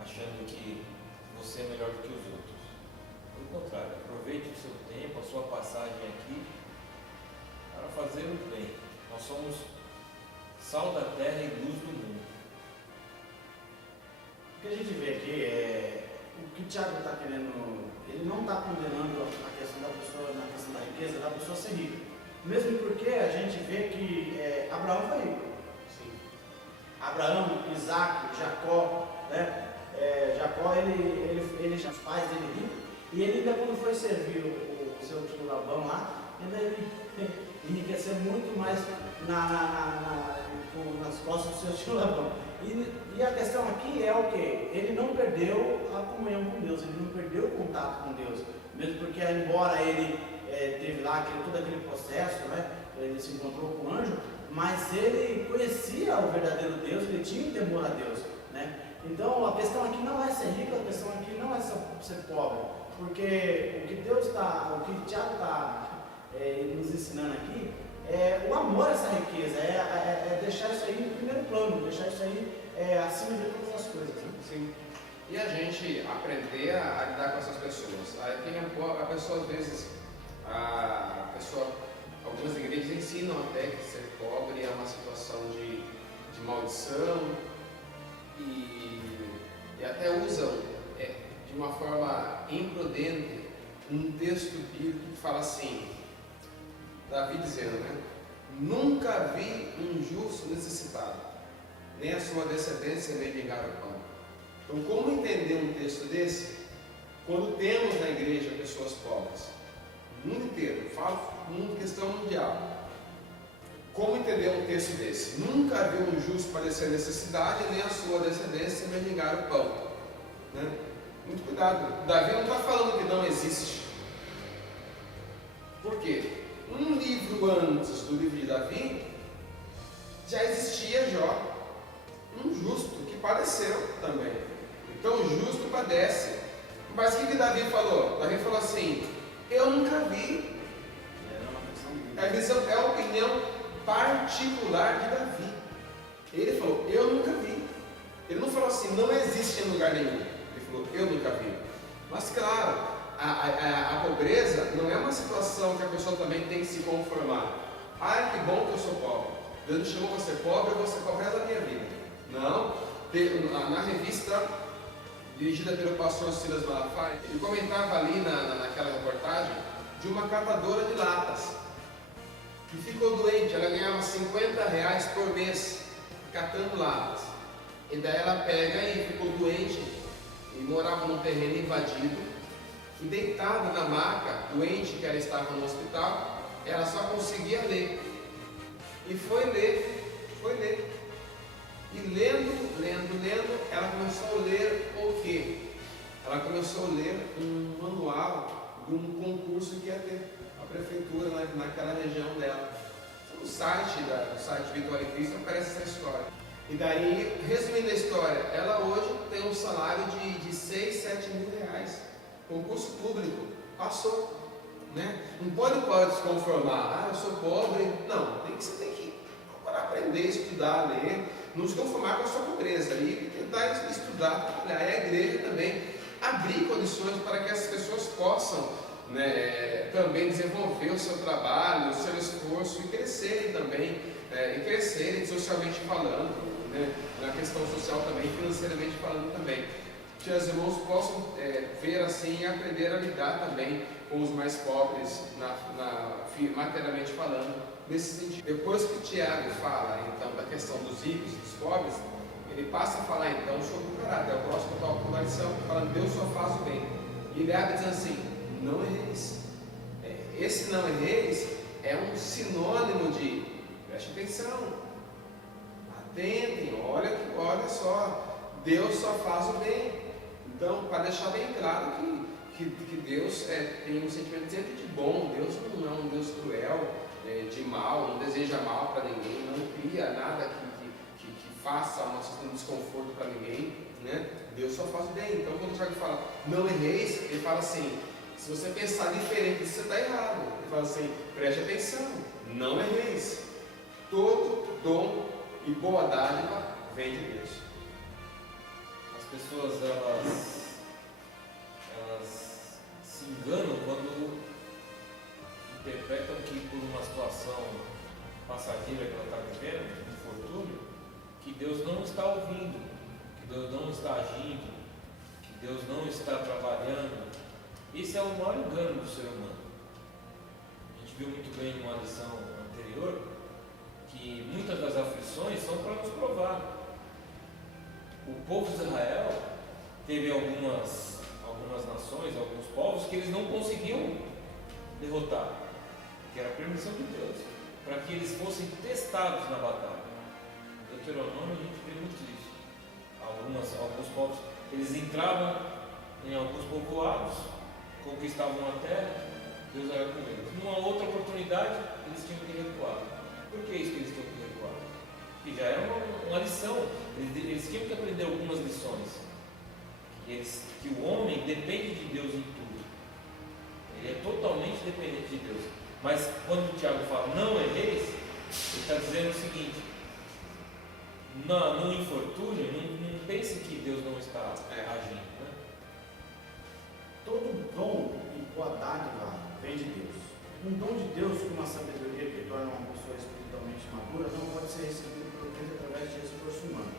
achando que você é melhor do que os outros. Pelo contrário, aproveite o seu tempo, a sua passagem aqui, para fazer o bem. Nós somos sal da terra e luz do mundo. O que a gente vê aqui é o que o Tiago está querendo, ele não está condenando a questão da pessoa, na questão da riqueza, da pessoa ser rica. Mesmo porque a gente vê que Abraão foi rico. Sim. Abraão, Isaac, Jacó, né? Jacó, ele já os pais dele ricos, e ele ainda quando foi servir o seu tio Labão lá, ainda ele enriqueceu muito mais nas costas do seu tio Labão. E a questão aqui é o que? Ele não perdeu a comunhão com Deus, ele não perdeu o contato com Deus, mesmo porque embora ele teve lá todo aquele processo, né? Ele se encontrou com o anjo, mas ele conhecia o verdadeiro Deus, ele tinha temor a Deus, né? Então a questão aqui não é ser rico, a questão aqui não é ser pobre, porque o que o Tiago está nos ensinando aqui é o amor a essa riqueza, é deixar isso aí no primeiro plano, deixar isso aí acima de todas as coisas. Né? Sim. E a gente aprender a lidar com essas pessoas. A pessoa às vezes, algumas igrejas ensinam até que ser pobre é uma situação de maldição e até usam de uma forma imprudente um texto bíblico que fala assim, Davi dizendo, né? Nunca vi um justo necessitado, nem a sua descendência mendigar o pão. Então, como entender um texto desse quando temos na igreja pessoas pobres? No mundo inteiro, falo mundo questão mundial. Como entender um texto desse? Nunca vi um justo padecer necessidade, nem a sua descendência mendigar o pão. Né? Muito cuidado. Davi não está falando que não existe. Por quê? Um livro antes do livro de Davi, já existia Jó, um justo que padeceu também. Então o justo padece. Mas o que Davi falou? Davi falou assim, eu nunca vi. É a opinião particular de Davi. Ele falou, eu nunca vi. Ele não falou assim, não existe em lugar nenhum. Ele falou, eu nunca vi. Mas claro, a pobreza não é uma situação que a pessoa também tem que se conformar. Ah, que bom que eu sou pobre. Deus me chamou para ser pobre, eu vou ser pobre da minha vida. Não. Na revista dirigida pelo pastor Silas Malafaia, ele comentava ali naquela reportagem de uma catadora de latas que ficou doente. Ela ganhava R$50 por mês catando latas. E daí ela pega e ficou doente e morava num terreno invadido. E deitada na maca, doente que ela estava no hospital, ela só conseguia ler. E foi ler. E lendo, ela começou a ler o quê? Ela começou a ler um manual de um concurso que ia ter a prefeitura naquela região dela. No site Vitória e Cristo aparece essa história. E daí, resumindo a história, ela hoje tem um salário de 6, 7 mil reais. Concurso público, passou, né? Não pode se conformar, eu sou pobre. Não, você tem que procurar aprender, estudar. estudar, ler, não se conformar com a sua pobreza, e tentar estudar, trabalhar. E a igreja também abrir condições para que as pessoas possam, né, também desenvolver o seu trabalho, o seu esforço e crescerem também, e crescerem socialmente falando, né, na questão social também, financeiramente falando também. Que os irmãos possam ver assim e aprender a lidar também com os mais pobres, materialmente falando, nesse sentido. Depois que Tiago fala então da questão dos ricos e dos pobres, ele passa a falar então sobre o caráter. É o próximo tópico da lição, falando Deus só faz o bem. E ele abre dizendo assim: não erreis. Esse não erreis é um sinônimo de preste atenção, atentem, olha só, Deus só faz o bem. Então, para deixar bem claro que Deus tem um sentimento sempre de bom. Deus não é um Deus cruel, de mal, não deseja mal para ninguém, não cria nada que faça um desconforto para ninguém, né? Deus só faz o bem. Então, quando o Tiago fala não erreis, ele fala assim: se você pensar diferente, você está errado. Ele fala assim: preste atenção, não erreis. Todo dom e boa dádiva vem de Deus. As pessoas elas se enganam quando interpretam que por uma situação passageira que ela está vivendo, um infortúnio, que Deus não está ouvindo, que Deus não está agindo, que Deus não está trabalhando. Esse é o maior engano do ser humano. A gente viu muito bem numa lição anterior que muitas das aflições são para nos provar. O povo de Israel teve algumas nações, alguns povos que eles não conseguiam derrotar, que era a permissão de Deus, para que eles fossem testados na batalha. No Deuteronômio a gente vê muito isso. Alguns povos, eles entravam em alguns povoados, conquistavam a terra, Deus era com eles. Numa outra oportunidade, eles tinham que recuar. Por que isso que eles tinham que recuar? Que já era uma lição. Eles tinham que aprender algumas lições. Que o homem depende de Deus em tudo. Ele é totalmente dependente de Deus. Mas quando o Tiago fala não erreis, ele está dizendo o seguinte: no infortúnio, não pense que Deus não está agindo. Né? Todo dom e boa dádiva vem de Deus. Um dom de Deus com uma sabedoria que torna uma pessoa espiritualmente madura não pode ser recebido por Deus através de esforço humano.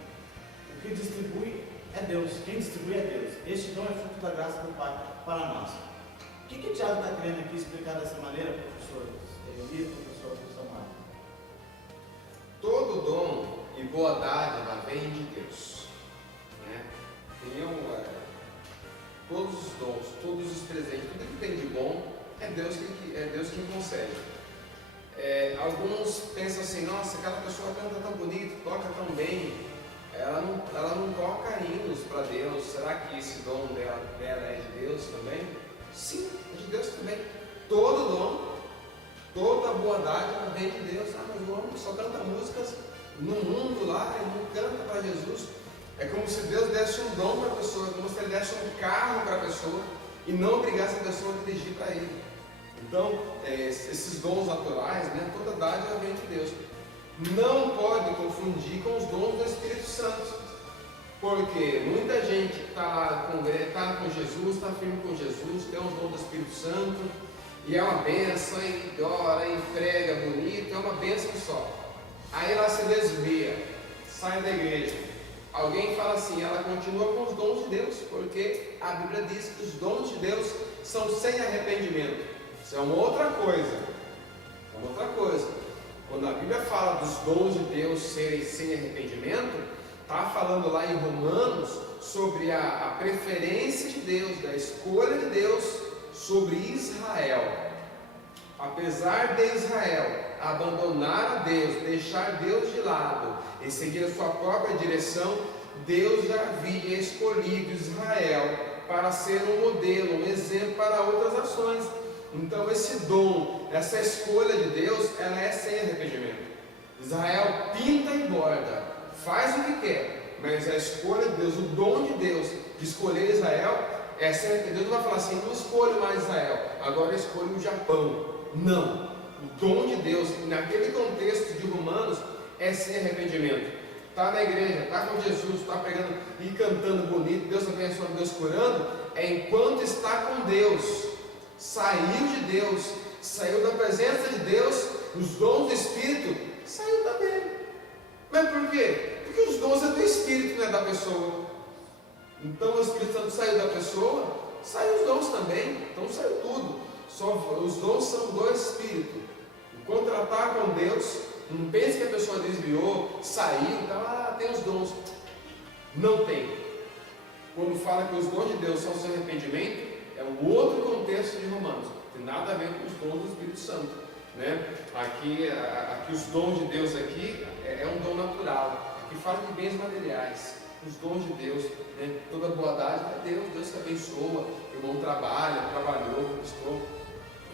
O que distribui é Deus, quem distribui é Deus. Este dom é fruto da graça do Pai para nós. O que o Tiago está querendo aqui explicar dessa maneira, professor Elias, professor Samuel? Todo dom e boa dádiva vem de Deus, né? Todos os dons, todos os presentes, tudo que tem de bom é Deus quem concede. Alguns pensam assim: nossa, aquela pessoa canta tão bonito, toca tão bem, ela não toca hinos para Deus. Será que esse dom dela é de Deus também? Sim, é de Deus também. Todo dom, toda boa dádiva vem de Deus. Mas o homem só canta músicas no mundo lá e não canta para Jesus. É como se Deus desse um dom para a pessoa, como se Ele desse um carro para a pessoa e não obrigasse a pessoa a dirigir para Ele. Então, esses dons naturais, né, toda dádiva vem de Deus. Não pode confundir com os dons do Espírito Santo, porque muita gente está com Jesus, está firme com Jesus, tem os dons do Espírito Santo, e é uma bênção, e ora, e prega bonito, é uma bênção só. Aí ela se desvia, sai da igreja. Alguém fala assim: ela continua com os dons de Deus, porque a Bíblia diz que os dons de Deus são sem arrependimento. Isso é uma outra coisa. Quando a Bíblia fala dos dons de Deus serem sem arrependimento, está falando lá em Romanos sobre a preferência de Deus, da escolha de Deus sobre Israel. Apesar de Israel abandonar a Deus, deixar Deus de lado e seguir a sua própria direção, Deus já havia escolhido Israel para ser um modelo, um exemplo para outras ações. Então esse dom, essa escolha de Deus, ela é sem arrependimento. Israel pinta e borda, faz o que quer, mas a escolha de Deus, o dom de Deus de escolher Israel é sem arrependimento. Deus não vai falar assim: não escolho mais Israel, agora eu escolho o Japão. Não. O dom de Deus, naquele contexto de Romanos, é é sem arrependimento. Está na igreja, está com Jesus, está pregando e cantando bonito, Deus abençoando, Deus curando, é enquanto está com Deus. Saiu de Deus, saiu da presença de Deus, os dons do Espírito, saiu também. Mas por quê? Porque os dons é do Espírito, não é da pessoa. Então o Espírito Santo saiu da pessoa, saiu os dons também, então saiu tudo. Só os dons são do Espírito. Enquanto ela está com Deus, não pense que a pessoa desviou, saiu, então, tem os dons. Não tem. Quando fala que os dons de Deus são sem arrependimento, é um outro contexto de Romanos. Não tem nada a ver com os dons do Espírito Santo. Né? Aqui os dons de Deus aqui é um dom natural. Aqui fala de bens materiais. Os dons de Deus, né? Toda boa dádiva é Deus, Deus que abençoa. O irmão trabalha, trabalhou, conquistou.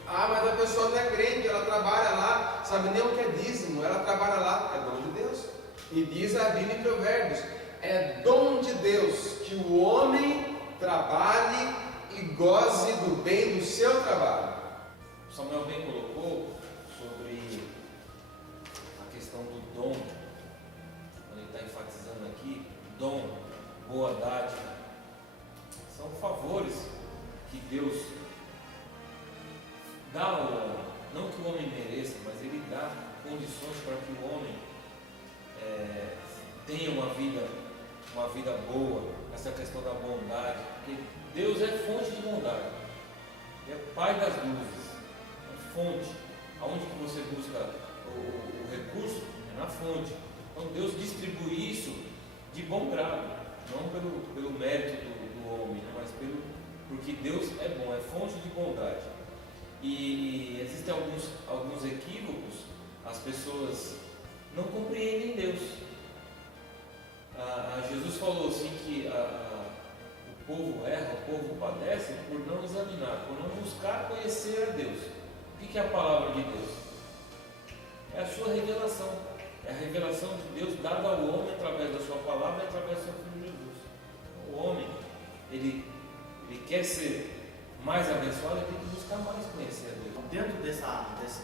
Mas a pessoa não é crente, ela trabalha lá, sabe nem o que é dízimo, ela trabalha lá, é dom de Deus. E diz a Bíblia em Provérbios, é dom de Deus que o homem trabalhe e goze do bem do seu trabalho. Samuel bem colocou sobre a questão do dom, quando ele está enfatizando aqui, dom, boa dádiva, são favores que Deus dá ao homem, não que o homem mereça, mas Ele dá condições para que o homem tenha uma vida boa, essa questão da bondade, porque Deus é fonte de bondade, Ele é Pai das luzes, é fonte, aonde que você busca o recurso, é na fonte. Então Deus distribui isso de bom grado, não pelo mérito do homem, mas porque Deus é bom, é fonte de bondade. E existem alguns equívocos, as pessoas não compreendem Deus. Jesus falou assim que o povo erra, o povo padece por não examinar, por não buscar conhecer a Deus. O que é a palavra de Deus? É a sua revelação, é a revelação de Deus dada ao homem através da sua palavra e através do seu Filho Jesus. O homem, ele quer ser mais abençoado, ele tem que buscar mais conhecer a Deus. Dentro desse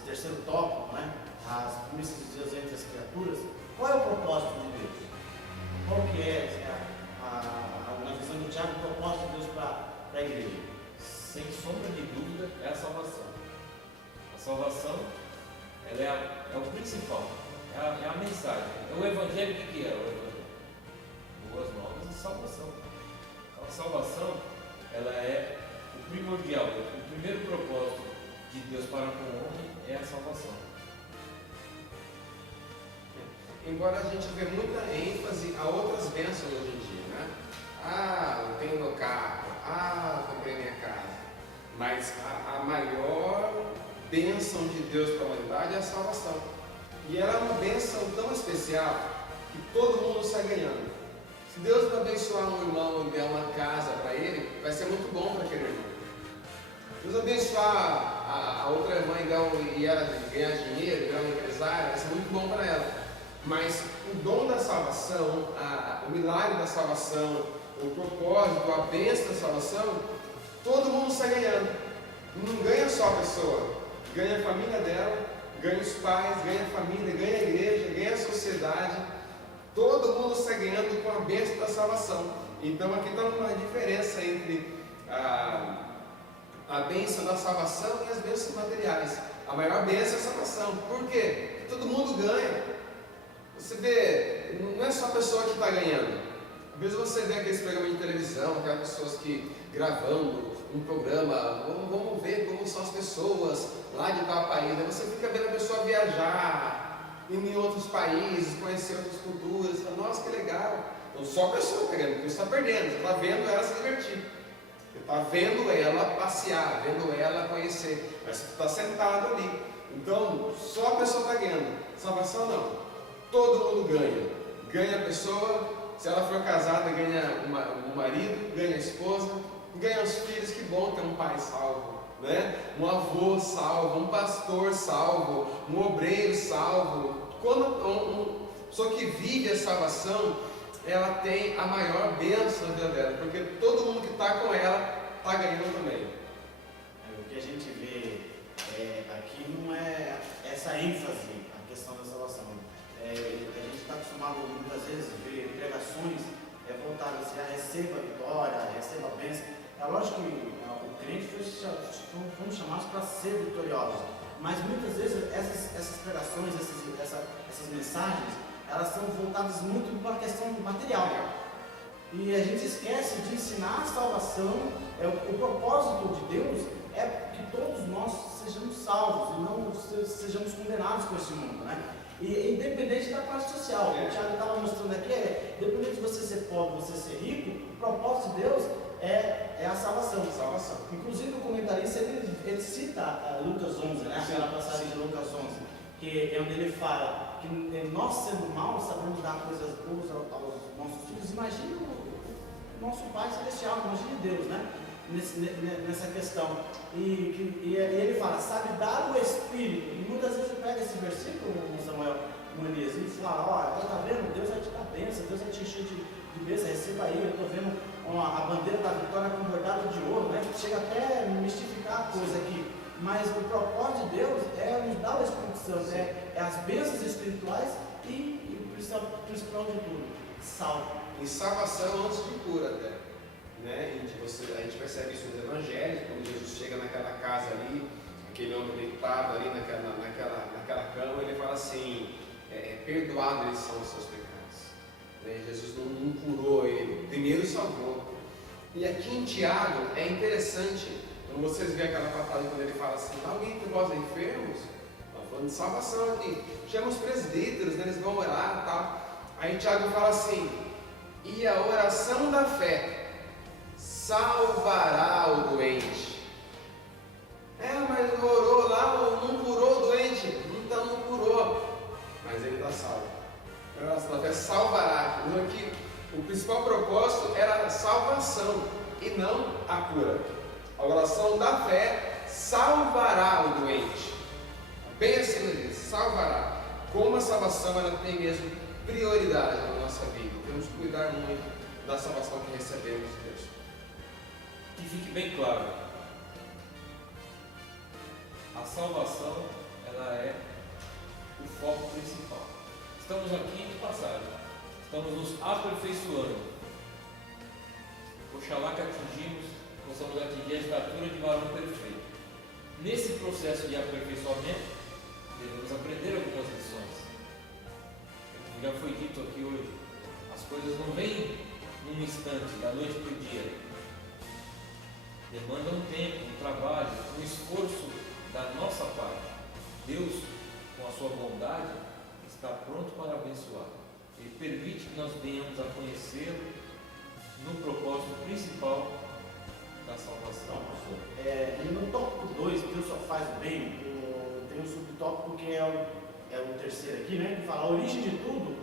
terceiro tópico, né, as primícias de Deus entre as criaturas, qual é o propósito de Deus? Qual que é, na visão do Tiago, o propósito de Deus para a igreja? Sem sombra de dúvida, é a salvação. A salvação, ela é o principal, é a mensagem. O Evangelho, o que é o Evangelho? Boas novas e salvação. Então, a salvação, ela é o primordial, o primeiro propósito de Deus para com o homem é a salvação. Embora a gente vê muita ênfase a outras bênçãos hoje em dia, né? Eu tenho meu carro, comprei minha casa. Mas a maior bênção de Deus para a humanidade é a salvação. E ela é uma bênção tão especial que todo mundo sai ganhando. Se Deus abençoar um irmão e der uma casa para ele, vai ser muito bom para aquele irmão. Deus abençoar a outra irmã e ela ganhar dinheiro, virar uma empresária, vai ser muito bom para ela. Mas o dom da salvação, o milagre da salvação, o propósito, a bênção da salvação, todo mundo sai ganhando. Não ganha só a pessoa, ganha a família dela, ganha os pais, ganha a família, ganha a igreja, ganha a sociedade. Todo mundo sai ganhando com a bênção da salvação. Então aqui está uma diferença entre a bênção da salvação e as bênçãos materiais. A maior bênção é a salvação. Por quê? Porque todo mundo ganha. Você vê, não é só a pessoa que está ganhando. Às vezes você vê aqueles programas de televisão, aquelas pessoas que gravando um programa, vamos ver como são as pessoas lá de tal país. Aí você fica vendo a pessoa viajar, ir em outros países, conhecer outras culturas. Fala, nossa, que legal. Então só a pessoa está ganhando, porque você está perdendo, você está vendo ela se divertir. Você está vendo ela passear, vendo ela conhecer. Mas você está sentado ali. Então só a pessoa está ganhando. Salvação não. Todo mundo ganha. Ganha a pessoa, se ela for casada, ganha o marido, ganha a esposa, ganha os filhos, que bom ter um pai salvo, né? Um avô salvo, um pastor salvo, um obreiro salvo. Quando uma pessoa que vive a salvação, ela tem a maior bênção na vida dela, porque todo mundo que está com ela está ganhando também. O que a gente vê aqui não é essa ênfase na questão da salvação. A receba a vitória, receba a bênção. É lógico que o crente fomos chamados para ser vitoriosos, mas muitas vezes essas pregações, essas mensagens, elas são voltadas muito para a questão material. E a gente esquece de ensinar a salvação. O propósito de Deus é que todos nós sejamos salvos e não sejamos condenados com esse mundo, né? E independente da classe social, o Thiago estava mostrando aqui, independente de você ser pobre, você ser rico, o propósito de Deus é a salvação. Inclusive o comentarista ele cita Lucas 11, né? Aquela passagem de Lucas 11, que é onde ele fala que nós sendo maus sabemos dar coisas boas aos nossos filhos. Imagina o nosso Pai Celestial, imagine Deus, né? Nessa questão. E ele fala, sabe dar o Espírito. E muitas vezes eu pego esse versículo, Samuel Muniz, e fala, olha, tá vendo? Deus vai te dar bênção, Deus vai te encher de bênção, receba aí. Eu estou vendo a bandeira da vitória com bordado de ouro, né? Chega até a mistificar a coisa aqui. Mas o propósito de Deus é nos dar o Espírito Santo, é as bênçãos espirituais e o principal de tudo, salvo. E salvação antes de cura até. Né? A gente percebe isso nos evangelhos, quando Jesus chega naquela casa ali, aquele homem deitado ali naquela cama, ele fala assim, perdoados eles são os seus pecados. Né? Jesus não curou ele, primeiro salvou. E aqui em Tiago é interessante, quando vocês veem aquela passagem quando ele fala assim, alguém que vós enfermos, está falando de salvação aqui, chama os presbíteros, né? Eles vão orar e tal. Aí Tiago fala assim, e a oração da fé salvará o doente. Mas orou lá, não curou o doente, então não curou, mas ele está salvo. A oração da fé salvará. Então aqui, o principal propósito era a salvação e não a cura. A oração da fé salvará o doente. Bem assim ele diz, salvará. Como a salvação ela tem mesmo prioridade na nossa vida. Temos que cuidar muito da salvação que recebemos de Deus. Que fique bem claro, a salvação ela é o foco principal. Estamos aqui de passagem, estamos nos aperfeiçoando. Oxalá que possamos atingir a estatura de varão perfeito. Nesse processo de aperfeiçoamento, devemos aprender algumas lições. Como já foi dito aqui hoje, as coisas não vêm num instante, da noite para o dia. Demanda um tempo, um trabalho, um esforço da nossa parte. Deus, com a sua bondade, está pronto para abençoar. Ele permite que nós venhamos a conhecê-lo no propósito principal da salvação. E no tópico 2, Deus só faz o bem, tem um subtópico que é o terceiro aqui, né? Que fala a origem de tudo,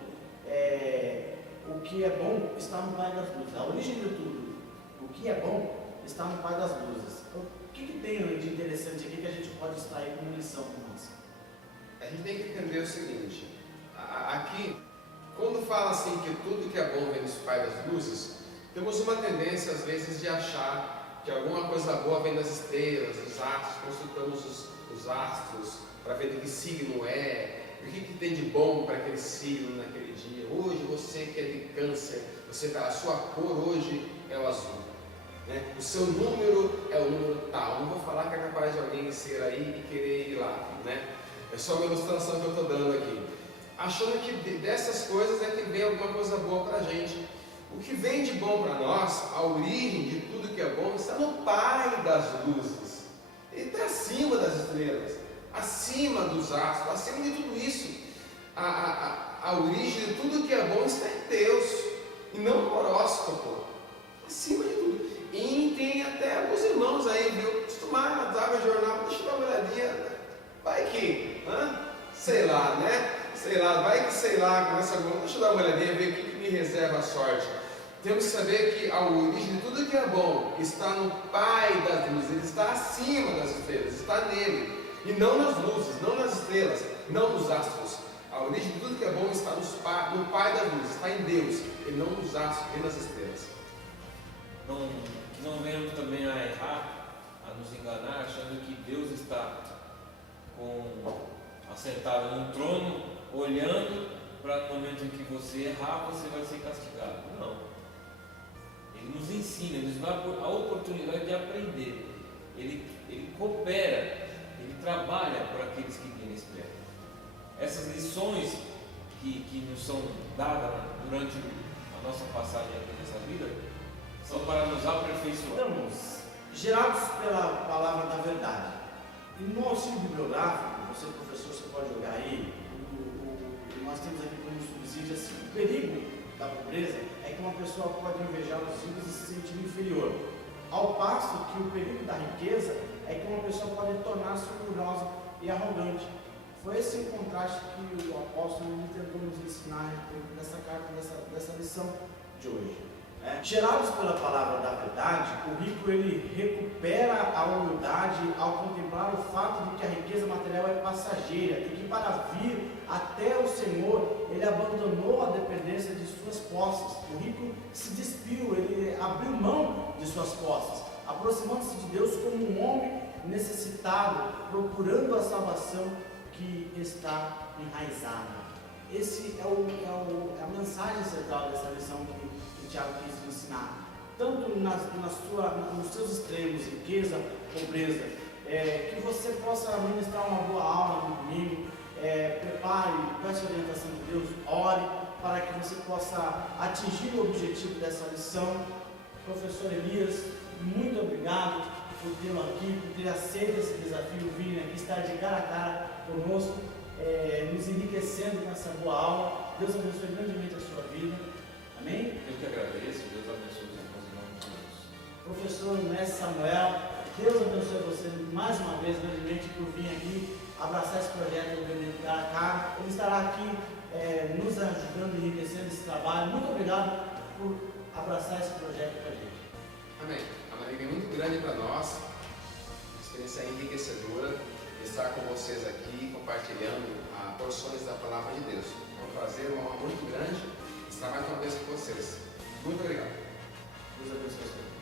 o que é bom está no Pai das Luzes. A origem de tudo, o que é bom está no Pai das Luzes. Então, o que tem de interessante aqui que a gente pode extrair como lição para nós? A gente tem que entender o seguinte, aqui, quando fala assim que tudo que é bom vem do Pai das Luzes, temos uma tendência às vezes de achar que alguma coisa boa vem das estrelas, dos astros, consultamos os astros para ver de que signo é, o que tem de bom para aquele signo naquele dia. Hoje você que é de câncer, a sua cor hoje é o azul. Né? O seu número é o número tal. Não vou falar que é capaz de alguém ser aí e querer ir lá. Né? É só uma ilustração que eu estou dando aqui. Achando que dessas coisas é que vem alguma coisa boa para a gente. O que vem de bom para nós, a origem de tudo que é bom, está no Pai das Luzes. Ele está acima das estrelas, acima dos astros, acima de tudo isso. A origem de tudo que é bom está em Deus, e não no horóscopo. Acima de tudo. E tem até alguns irmãos aí, viu? Acostumaram a dar jornal, deixa eu dar uma olhadinha. Vai que, sei lá, né? Sei lá, vai que sei lá, começa alguma. Deixa eu dar uma olhadinha, ver o que me reserva a sorte. Temos que saber que a origem de tudo que é bom está no Pai das Luzes, ele está acima das estrelas, está nele. E não nas luzes, não nas estrelas, não nos astros. A origem de tudo que é bom está no Pai das Luzes, está em Deus, e não nos astros, nem nas estrelas. Não venhamos também a errar, a nos enganar, achando que Deus está assentado num trono, olhando para no momento em que você errar, você vai ser castigado. Não. Ele nos ensina, ele nos dá a oportunidade de aprender. Ele coopera, ele trabalha por aqueles que nele esperam. Essas lições que nos são dadas durante a nossa passagem aqui nessa vida são para nos aperfeiçoar. Estamos gerados pela palavra da verdade. E no auxílio bibliográfico, você professor, você pode jogar aí, nós temos aqui como subsídio assim, o perigo da pobreza é que uma pessoa pode invejar os ricos e se sentir inferior, ao passo que o perigo da riqueza é que uma pessoa pode tornar-se orgulhosa e arrogante. Foi esse o contraste que o apóstolo tentou nos ensinar nessa carta, dessa lição de hoje. Gerados pela palavra da verdade, o rico ele recupera a humildade ao contemplar o fato de que a riqueza material é passageira e que para vir até o Senhor ele abandonou a dependência de suas posses. O rico se despiu, ele abriu mão de suas posses, aproximando-se de Deus como um homem necessitado, procurando a salvação que está enraizada. Esse é a mensagem central dessa lição que Tiago quis ensinar, tanto nos seus extremos, riqueza, pobreza, que você possa ministrar uma boa aula no domingo, prepare, peça a orientação de Deus, ore, para que você possa atingir o objetivo dessa lição. Professor Elias, muito obrigado por tê-lo aqui, por ter aceito esse desafio, vir aqui, estar de cara a cara conosco, nos enriquecendo com essa boa aula. Deus abençoe grandemente a sua vida. Amém? Eu que agradeço, Deus abençoe os irmãos em nome de Jesus. Professor Mestre Samuel, Deus abençoe você mais uma vez, grandemente, por vir aqui abraçar esse projeto do Cara a Cara. Ele estará aqui nos ajudando e enriquecendo esse trabalho. Muito obrigado por abraçar esse projeto com a gente. Amém. É uma alegria muito grande para nós, uma experiência enriquecedora, estar com vocês aqui, compartilhando porções da Palavra de Deus. É um prazer, uma honra muito grande estar mais uma vez com vocês. Muito obrigado. Deus abençoe você.